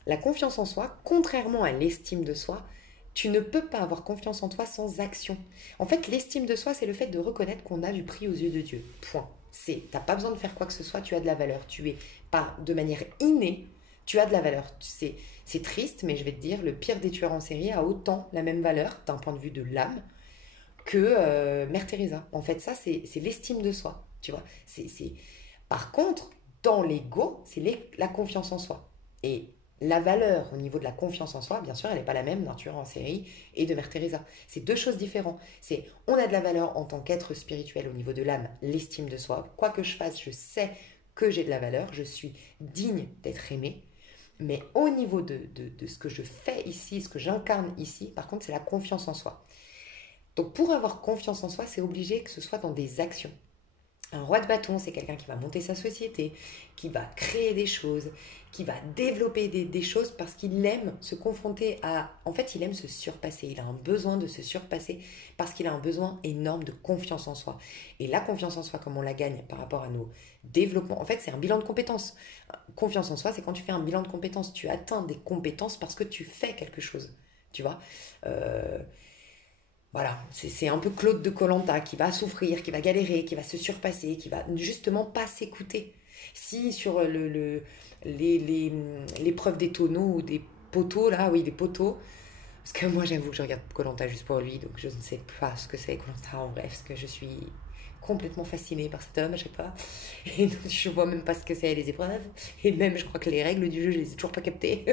la confiance en soi, contrairement à l'estime de soi, tu ne peux pas avoir confiance en toi sans action. En fait, l'estime de soi, c'est le fait de reconnaître qu'on a du prix aux yeux de Dieu. Point. T'as pas besoin de faire quoi que ce soit, tu as de la valeur. Tu es pas de manière innée, tu as de la valeur. C'est triste, mais je vais te dire, le pire des tueurs en série a autant la même valeur d'un point de vue de l'âme que Mère Teresa. En fait, ça, c'est l'estime de soi. Tu vois. Par contre, dans l'ego, c'est la confiance en soi. Et la valeur au niveau de la confiance en soi, bien sûr, elle n'est pas la même d'un tueur en série et de Mère Teresa. C'est deux choses différentes. On a de la valeur en tant qu'être spirituel au niveau de l'âme, l'estime de soi. Quoi que je fasse, je sais que j'ai de la valeur, je suis digne d'être aimé. Mais au niveau de ce que je fais ici, ce que j'incarne ici, par contre, c'est la confiance en soi. Donc pour avoir confiance en soi, c'est obligé que ce soit dans des actions. Un roi de bâton, c'est quelqu'un qui va monter sa société, qui va créer des choses, qui va développer des choses parce qu'il aime se confronter à... En fait, il aime se surpasser. Il a un besoin de se surpasser parce qu'il a un besoin énorme de confiance en soi. Et la confiance en soi, comme on la gagne par rapport à nos développements, en fait, c'est un bilan de compétences. Confiance en soi, c'est quand tu fais un bilan de compétences. Tu atteins des compétences parce que tu fais quelque chose. Tu vois. Euh, voilà, c'est un peu Claude de koh qui va souffrir, qui va galérer, qui va se surpasser, qui va justement pas s'écouter. Si sur l'épreuve des tonneaux ou des poteaux, là, oui, des poteaux, parce que moi j'avoue que je regarde koh juste pour lui, donc je ne sais pas ce que c'est koh en vrai, parce que je suis complètement fascinée par cet homme à chaque fois. Et donc, je vois même pas ce que c'est les épreuves. Et même, je crois que les règles du jeu, je les ai toujours pas captées.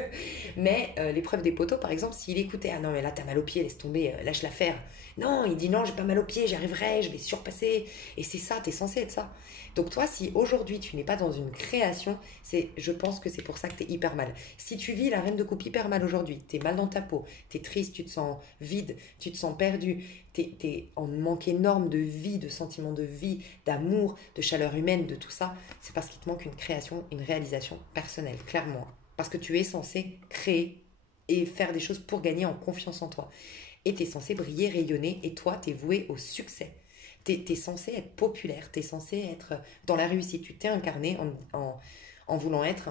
Mais l'épreuve des poteaux, par exemple, s'il écoutait, ah non, mais là, t'as mal au pied, laisse tomber, lâche l'affaire. Non, il dit non, j'ai pas mal au pied, j'y arriverai, je vais surpasser. Et c'est ça, t'es censé être ça. Donc toi, si aujourd'hui tu n'es pas dans une création, je pense que c'est pour ça que t'es hyper mal. Si tu vis la reine de coupe hyper mal aujourd'hui, t'es mal dans ta peau, t'es triste, tu te sens vide, tu te sens perdu, t'es en manque énorme de vie, de sentiments de vie, d'amour, de chaleur humaine, de tout ça, c'est parce qu'il te manque une création, une réalisation personnelle, clairement. Parce que tu es censé créer et faire des choses pour gagner en confiance en toi. Et tu es censé briller, rayonner, et toi, tu es voué au succès. Tu es censé être populaire, tu es censé être dans la réussite. Tu t'es incarné en voulant être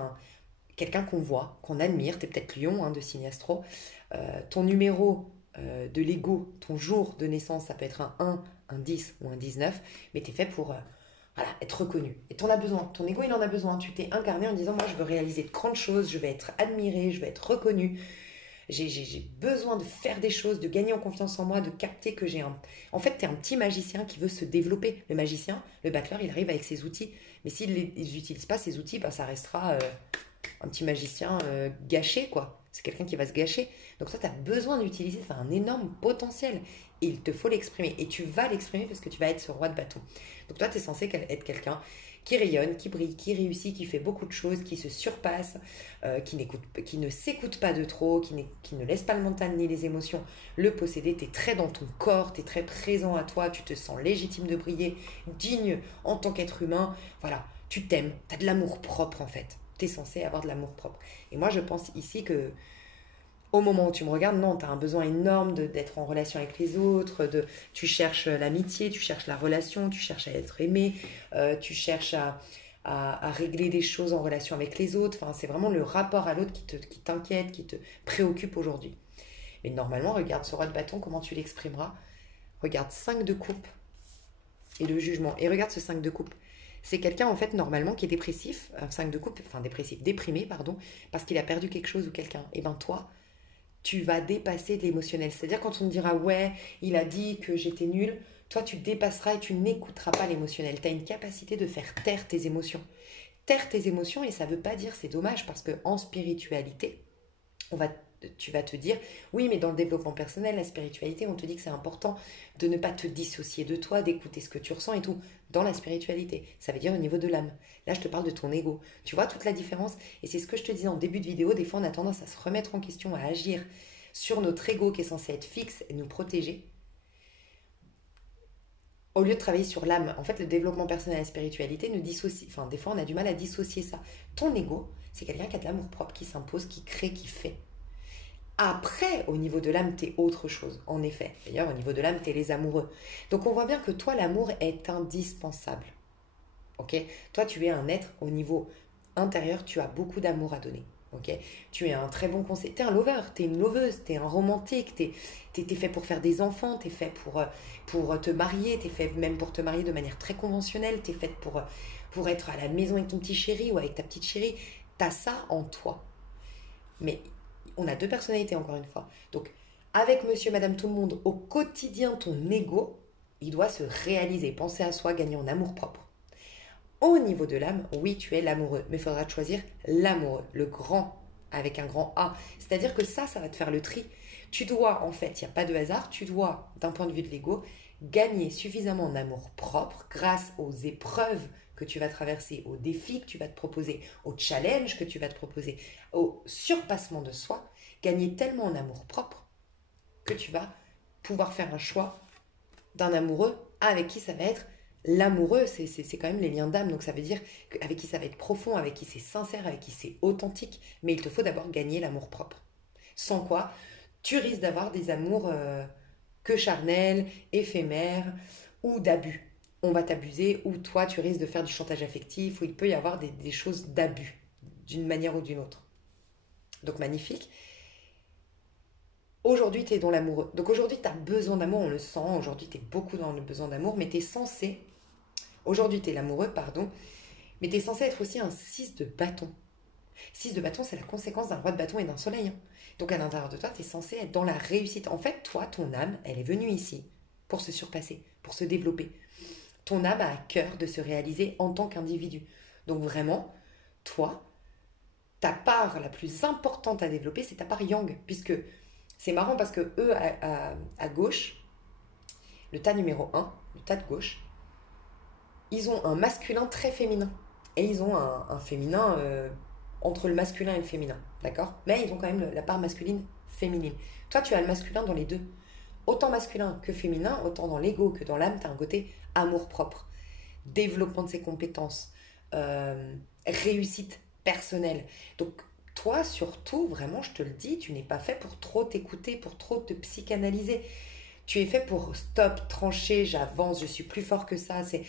quelqu'un qu'on voit, qu'on admire. Tu es peut-être lion de signe astro. Ton numéro de l'ego, ton jour de naissance, ça peut être un 10 ou un 19, mais tu es fait pour voilà, être reconnu. Et tu en as besoin, ton ego il en a besoin. Tu t'es incarné en disant moi je veux réaliser de grandes choses, je vais être admiré, je vais être reconnu. J'ai besoin de faire des choses, de gagner en confiance en moi, de capter que j'ai un... En fait, tu es un petit magicien qui veut se développer. Le magicien, le battleur, il arrive avec ses outils. Mais s'il n'utilise pas ses outils, bah, ça restera un petit magicien gâché, quoi. C'est quelqu'un qui va se gâcher. Donc toi, tu as besoin d'utiliser, tu as un énorme potentiel. Et il te faut l'exprimer. Et tu vas l'exprimer parce que tu vas être ce roi de bâton. Donc toi, tu es censé être quelqu'un qui rayonne, qui brille, qui réussit, qui fait beaucoup de choses, qui se surpasse, qui ne s'écoute pas de trop, qui ne laisse pas le mental ni les émotions le posséder. Tu es très dans ton corps, tu es très présent à toi, tu te sens légitime de briller, digne en tant qu'être humain. Voilà, tu t'aimes, tu as de l'amour propre en fait. Tu es censé avoir de l'amour propre. Et moi, je pense ici que au moment où tu me regardes, non, tu as un besoin énorme d'être en relation avec les autres, tu cherches l'amitié, tu cherches la relation, tu cherches à être aimé, tu cherches à régler des choses en relation avec les autres. Enfin, c'est vraiment le rapport à l'autre qui t'inquiète, qui te préoccupe aujourd'hui. Mais normalement, regarde ce roi de bâton, comment tu l'exprimeras. Regarde 5 de coupe et le jugement. Et regarde ce 5 de coupe. C'est quelqu'un, en fait, normalement, qui est dépressif, 5 de coupe, enfin dépressif, déprimé, pardon, parce qu'il a perdu quelque chose ou quelqu'un. Et ben toi, tu vas dépasser de l'émotionnel. C'est-à-dire quand on te dira ouais, il a dit que j'étais nulle, toi tu dépasseras et tu n'écouteras pas l'émotionnel. Tu as une capacité de faire taire tes émotions. Taire tes émotions et ça ne veut pas dire c'est dommage parce que en spiritualité, tu vas te dire oui mais dans le développement personnel, la spiritualité, on te dit que c'est important de ne pas te dissocier de toi, d'écouter ce que tu ressens et tout. Dans la spiritualité, ça veut dire au niveau de l'âme. Là je te parle de ton ego. Tu vois toute la différence. Et c'est ce que je te disais en début de vidéo, des fois on a tendance à se remettre en question, à agir sur notre ego qui est censé être fixe et nous protéger au lieu de travailler sur l'âme. En fait, le développement personnel et la spiritualité nous dissocie. Enfin, des fois, on a du mal à dissocier ça. Ton ego, c'est quelqu'un qui a de l'amour propre, qui s'impose, qui crée, qui fait. Après, au niveau de l'âme, t'es autre chose, en effet. D'ailleurs, au niveau de l'âme, t'es les amoureux. Donc, on voit bien que toi, l'amour est indispensable. Ok. Toi, tu es un être au niveau intérieur, tu as beaucoup d'amour à donner. Ok. Tu es un très bon conseiller. T'es un lover, t'es une loveuse, t'es un romantique, t'es fait pour faire des enfants, t'es fait pour te marier, t'es fait même pour te marier de manière très conventionnelle, t'es faite pour être à la maison avec ton petit chéri ou avec ta petite chérie. T'as ça en toi. Mais on a deux personnalités encore une fois. Donc, avec monsieur, madame, tout le monde, au quotidien, ton ego, il doit se réaliser, penser à soi, gagner en amour propre. Au niveau de l'âme, oui, tu es l'amoureux, mais il faudra te choisir l'amoureux, le grand, avec un grand A. C'est-à-dire que ça va te faire le tri. Tu dois, en fait, il n'y a pas de hasard, tu dois, d'un point de vue de l'ego, gagner suffisamment en amour propre grâce aux épreuves que tu vas traverser, aux défis que tu vas te proposer, aux challenges que tu vas te proposer, au surpassement de soi, gagner tellement en amour propre que tu vas pouvoir faire un choix d'un amoureux avec qui ça va être L'amoureux, c'est quand même les liens d'âme, donc ça veut dire avec qui ça va être profond, avec qui c'est sincère, avec qui c'est authentique, mais il te faut d'abord gagner l'amour propre. Sans quoi, tu risques d'avoir des amours que charnels, éphémères ou d'abus. On va t'abuser, ou toi tu risques de faire du chantage affectif, ou il peut y avoir des choses d'abus, d'une manière ou d'une autre. Donc magnifique. Aujourd'hui, tu es dans l'amoureux. Donc aujourd'hui, tu as besoin d'amour, on le sent. Aujourd'hui, tu es beaucoup dans le besoin d'amour, mais tu es censé. Aujourd'hui, tu es l'amoureux, pardon, mais tu es censé être aussi un 6 de bâton. 6 de bâton, c'est la conséquence d'un roi de bâton et d'un soleil, hein. Donc à l'intérieur de toi, tu es censé être dans la réussite. En fait, toi, ton âme, elle est venue ici pour se surpasser, pour se développer. Ton âme a à cœur de se réaliser en tant qu'individu. Donc vraiment, toi, ta part la plus importante à développer, c'est ta part yang, puisque c'est marrant parce que eux, à gauche, le tas numéro un, le tas de gauche, ils ont un masculin très féminin. Et ils ont un féminin entre le masculin et le féminin. D'accord? Mais ils ont quand même la part masculine féminine. Toi, tu as le masculin dans les deux. Autant masculin que féminin, autant dans l'ego que dans l'âme, tu as un côté amour-propre, développement de ses compétences, réussite personnelle. Donc, toi, surtout, vraiment, je te le dis, tu n'es pas fait pour trop t'écouter, pour trop te psychanalyser. Tu es fait pour stop, trancher, j'avance, je suis plus fort que ça. C'est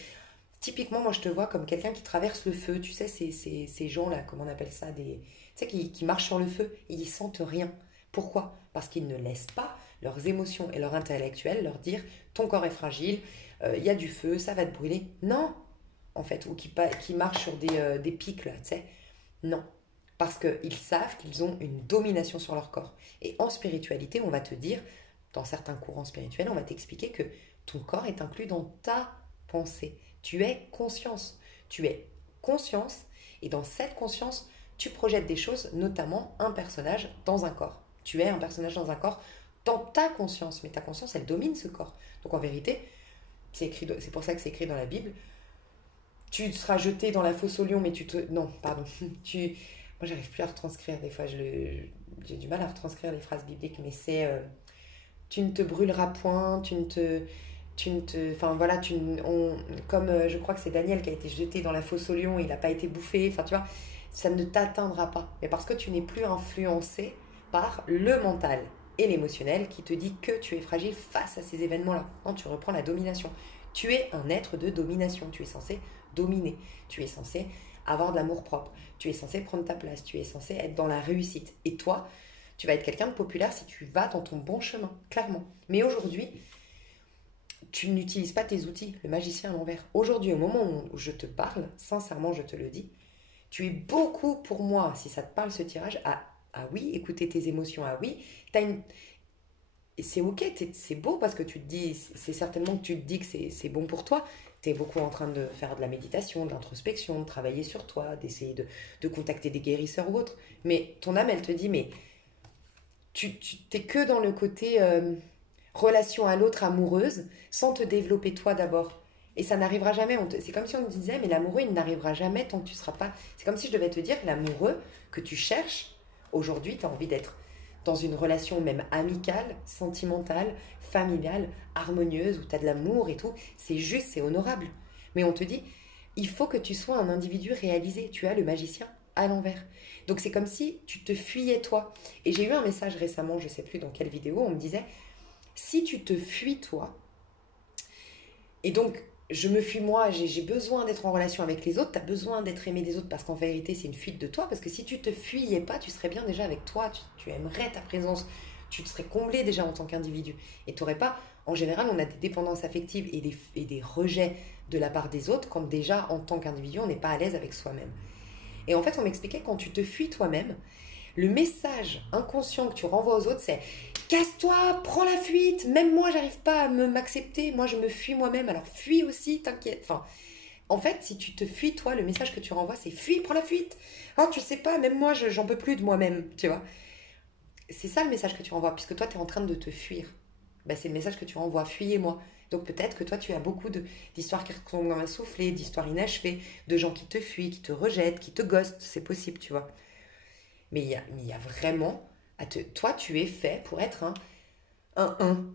typiquement, moi, je te vois comme quelqu'un qui traverse le feu. Tu sais, ces gens-là, comment on appelle ça, tu sais, qui marchent sur le feu et ils sentent rien. Pourquoi? Parce qu'ils ne laissent pas leurs émotions et leur intellectuel leur dire ton corps est fragile, il y a du feu, ça va te brûler. Non, en fait, ou qui marchent sur des pics, là, tu sais. Non, parce qu'ils savent qu'ils ont une domination sur leur corps. Et en spiritualité, on va te dire, dans certains courants spirituels, on va t'expliquer que ton corps est inclus dans ta pensée. Tu es conscience. Tu es conscience, et dans cette conscience, tu projettes des choses, notamment un personnage dans un corps. Tu es un personnage dans un corps dans ta conscience, mais ta conscience, elle domine ce corps. Donc en vérité, c'est pour ça que c'est écrit dans la Bible, tu seras jeté dans la fosse au lion, mais tu te... Non, pardon. Moi, j'arrive plus à retranscrire. Des fois, j'ai du mal à retranscrire les phrases bibliques, mais c'est... tu ne te brûleras point, enfin voilà, comme je crois que c'est Daniel qui a été jeté dans la fosse au lion, il n'a pas été bouffé, enfin tu vois, ça ne t'atteindra pas. Mais parce que tu n'es plus influencé par le mental et l'émotionnel qui te dit que tu es fragile face à ces événements-là. Non, tu reprends la domination. Tu es un être de domination, tu es censé dominer, tu es censé avoir de l'amour propre, tu es censé prendre ta place, tu es censé être dans la réussite. Et toi, tu vas être quelqu'un de populaire si tu vas dans ton bon chemin, clairement. Mais aujourd'hui, tu n'utilises pas tes outils, le magicien à l'envers. Aujourd'hui, au moment où je te parle, sincèrement, je te le dis, tu es beaucoup pour moi, si ça te parle ce tirage, à oui, écouter tes émotions, à oui, t'as une... Et c'est ok, c'est beau parce que tu te dis, c'est certainement que tu te dis que c'est bon pour toi. Tu es beaucoup en train de faire de la méditation, de l'introspection, de travailler sur toi, d'essayer de contacter des guérisseurs ou autres. Mais ton âme, elle te dit, mais tu t'es que dans le côté relation à l'autre amoureuse, sans te développer toi d'abord. Et ça n'arrivera jamais. C'est comme si on te disait, mais l'amoureux, il n'arrivera jamais tant que tu ne seras pas... C'est comme si je devais te dire, l'amoureux que tu cherches, aujourd'hui, tu as envie d'être dans une relation même amicale, sentimentale, familiale, harmonieuse, où tu as de l'amour et tout. C'est juste, c'est honorable. Mais on te dit, il faut que tu sois un individu réalisé. Tu as le magicien à l'envers. Donc c'est comme si tu te fuyais toi. Et j'ai eu un message récemment, je ne sais plus dans quelle vidéo, on me disait, si tu te fuis toi, et donc je me fuis moi, j'ai besoin d'être en relation avec les autres, tu as besoin d'être aimé des autres parce qu'en vérité c'est une fuite de toi, parce que si tu te fuyais pas, tu serais bien déjà avec toi, tu aimerais ta présence, tu te serais comblé déjà en tant qu'individu. Et tu n'aurais pas, en général on a des dépendances affectives et des rejets de la part des autres quand déjà en tant qu'individu on n'est pas à l'aise avec soi-même. Et en fait on m'expliquait quand tu te fuis toi-même, le message inconscient que tu renvoies aux autres, c'est casse-toi, prends la fuite. Même moi, j'arrive pas à m'accepter. Moi, je me fuis moi-même. Alors, fuis aussi, t'inquiète. Enfin, en fait, si tu te fuis, toi, le message que tu renvoies, c'est fuis, prends la fuite. Oh, tu sais pas, même moi, j'en peux plus de moi-même, tu vois. C'est ça le message que tu renvoies, puisque toi, tu es en train de te fuir. Ben, c'est le message que tu renvoies, fuyez-moi. Donc peut-être que toi, tu as beaucoup d'histoires qui sont dans un soufflet, d'histoires inachevées, de gens qui te fuient, qui te rejettent, qui te ghostent. C'est possible, tu vois. Mais il y a vraiment... Toi, tu es fait pour être Un 1.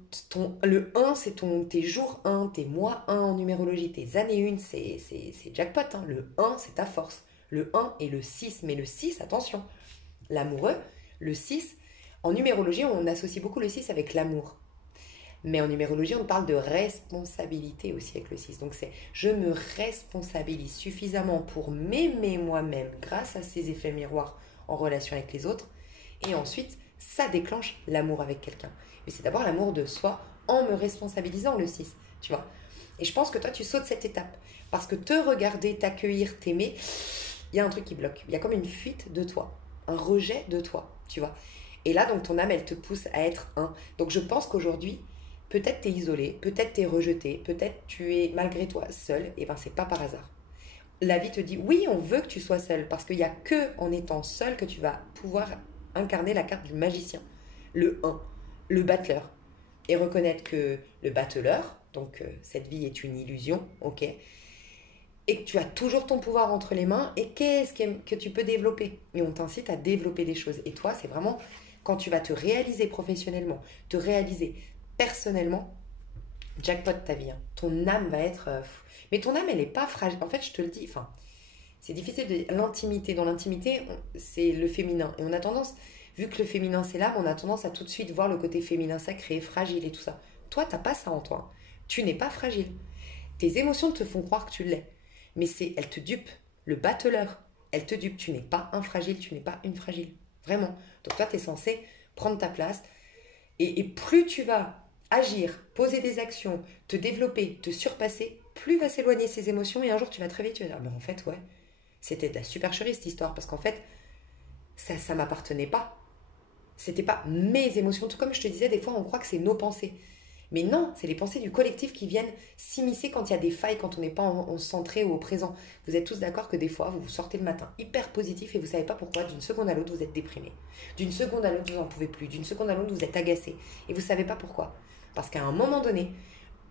Le 1, c'est tes jours 1, tes mois 1 en numérologie, tes années 1, c'est jackpot. Hein. Le 1, c'est ta force. Le 1 et le 6. Mais le 6, attention, l'amoureux, le 6, en numérologie, on associe beaucoup le 6 avec l'amour. Mais en numérologie, on parle de responsabilité aussi avec le 6. Donc c'est je me responsabilise suffisamment pour m'aimer moi-même grâce à ces effets miroirs en relation avec les autres. Et ensuite, ça déclenche l'amour avec quelqu'un. Mais c'est d'abord l'amour de soi en me responsabilisant, le 6. Tu vois. Et je pense que toi, tu sautes cette étape. Parce que te regarder, t'accueillir, t'aimer, il y a un truc qui bloque. Il y a comme une fuite de toi. Un rejet de toi. Tu vois. Et là, donc, ton âme, elle te pousse à être un. Donc, je pense qu'aujourd'hui, peut-être t'es isolé, peut-être t'es rejeté, peut-être tu es malgré toi seul. Et ben, c'est pas par hasard. La vie te dit, oui, on veut que tu sois seul. Parce qu'il n'y a que en étant seul que tu vas pouvoir incarner la carte du magicien. Le 1, le battleur. Et reconnaître que le battleur, donc cette vie est une illusion, ok, et que tu as toujours ton pouvoir entre les mains, et qu'est-ce que tu peux développer. Et on t'incite à développer des choses. Et toi, c'est vraiment quand tu vas te réaliser professionnellement, te réaliser personnellement, jackpot ta vie. Hein. Ton âme va être... Mais ton âme, elle n'est pas fragile. En fait, je te le dis, enfin, c'est difficile de dire. L'intimité. Dans l'intimité, c'est le féminin. Et on a tendance, vu que le féminin, c'est l'âme, on a tendance à tout de suite voir le côté féminin sacré, fragile et tout ça. Toi, t'as pas ça en toi. Tu n'es pas fragile. Tes émotions te font croire que tu l'es. Mais elles te dupent. Le battleur, elle te dupe. Tu n'es pas un fragile, tu n'es pas une fragile. Vraiment. Donc toi, tu es censé prendre ta place. Et plus tu vas agir, poser des actions, te développer, te surpasser, plus va s'éloigner ces émotions. Et un jour, tu vas te réveiller, tu vas dire, ben en fait, ouais, c'était de la supercherie cette histoire. Parce qu'en fait, ça m'appartenait pas. C'était pas mes émotions. Tout comme je te disais, des fois, on croit que c'est nos pensées. Mais non, c'est les pensées du collectif qui viennent s'immiscer quand il y a des failles, quand on n'est pas en centré ou au présent. Vous êtes tous d'accord que des fois, vous vous sortez le matin hyper positif et vous ne savez pas pourquoi, d'une seconde à l'autre, vous êtes déprimé. D'une seconde à l'autre, vous n'en pouvez plus. D'une seconde à l'autre, vous êtes agacé. Et vous ne savez pas pourquoi. Parce qu'à un moment donné,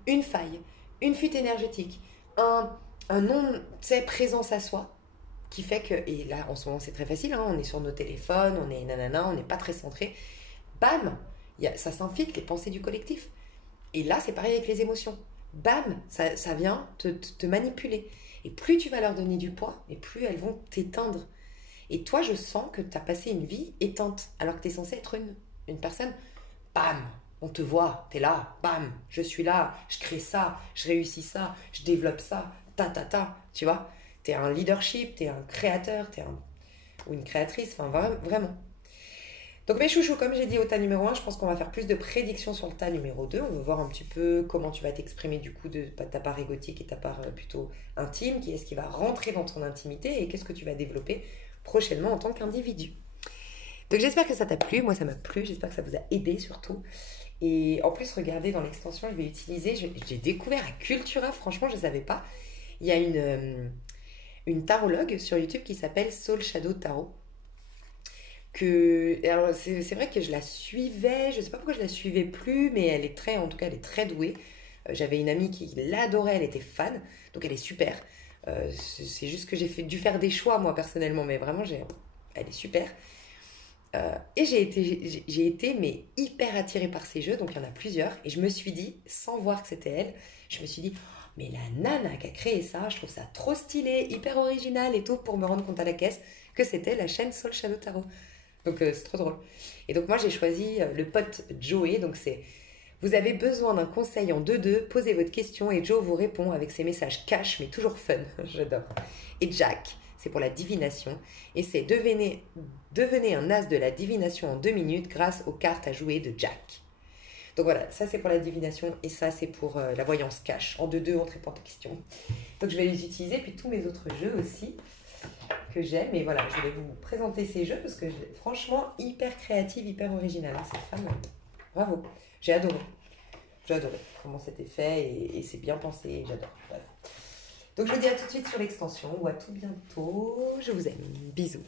une faille, une fuite énergétique, un non-présence à soi, qui fait que, et là en ce moment c'est très facile, hein, on est sur nos téléphones, on est nanana, on n'est pas très centré, bam, ça s'infiltre les pensées du collectif. Et là, c'est pareil avec les émotions. Bam, ça vient te manipuler. Et plus tu vas leur donner du poids, et plus elles vont t'éteindre. Et toi, je sens que tu as passé une vie éteinte, alors que tu es censé être une personne, bam, on te voit, tu es là, bam, je suis là, je crée ça, je réussis ça, je développe ça, tu vois. Tu es un leadership, tu es un créateur, ou une créatrice, enfin vraiment. Donc mes chouchous, comme j'ai dit au tas numéro 1, je pense qu'on va faire plus de prédictions sur le tas numéro 2. On va voir un petit peu comment tu vas t'exprimer du coup de ta part égotique et ta part plutôt intime, qui est-ce qui va rentrer dans ton intimité et qu'est-ce que tu vas développer prochainement en tant qu'individu. Donc j'espère que ça t'a plu, moi ça m'a plu, j'espère que ça vous a aidé surtout. Et en plus, regardez dans l'extension, je vais utiliser, j'ai découvert à Cultura, franchement je ne savais pas, il y a une tarologue sur YouTube qui s'appelle Soul Shadow Tarot. Alors c'est vrai que je la suivais, je sais pas pourquoi je la suivais plus, mais en tout cas elle est très douée. J'avais une amie qui l'adorait, elle était fan, donc elle est super. C'est juste que dû faire des choix moi personnellement, mais vraiment elle est super. Et j'ai été mais hyper attirée par ces jeux, donc il y en a plusieurs, et je me suis dit, sans voir que c'était elle, je me suis dit, oh, mais la nana qui a créé ça, je trouve ça trop stylé, hyper original et tout, pour me rendre compte à la caisse que c'était la chaîne Soul Shadow Tarot. Donc c'est trop drôle. Et donc moi j'ai choisi le pote Joey. Donc c'est vous avez besoin d'un conseil en 2-2, posez votre question et Joe vous répond avec ses messages cash mais toujours fun. J'adore. Et Jack, c'est pour la divination. Et c'est devenez un as de la divination en 2 minutes grâce aux cartes à jouer de Jack. Donc voilà, ça c'est pour la divination et ça c'est pour la voyance cash. En 2-2 on te répond à ta question. Donc je vais les utiliser, puis tous mes autres jeux aussi que j'aime. Et voilà, je vais vous présenter ces jeux parce que franchement, hyper créative, hyper originale. Hein, cette femme, bravo. J'ai adoré. J'ai adoré comment c'était fait et c'est bien pensé. J'adore. Bref. Donc je vous dis à tout de suite sur l'extension ou à tout bientôt. Je vous aime. Bisous.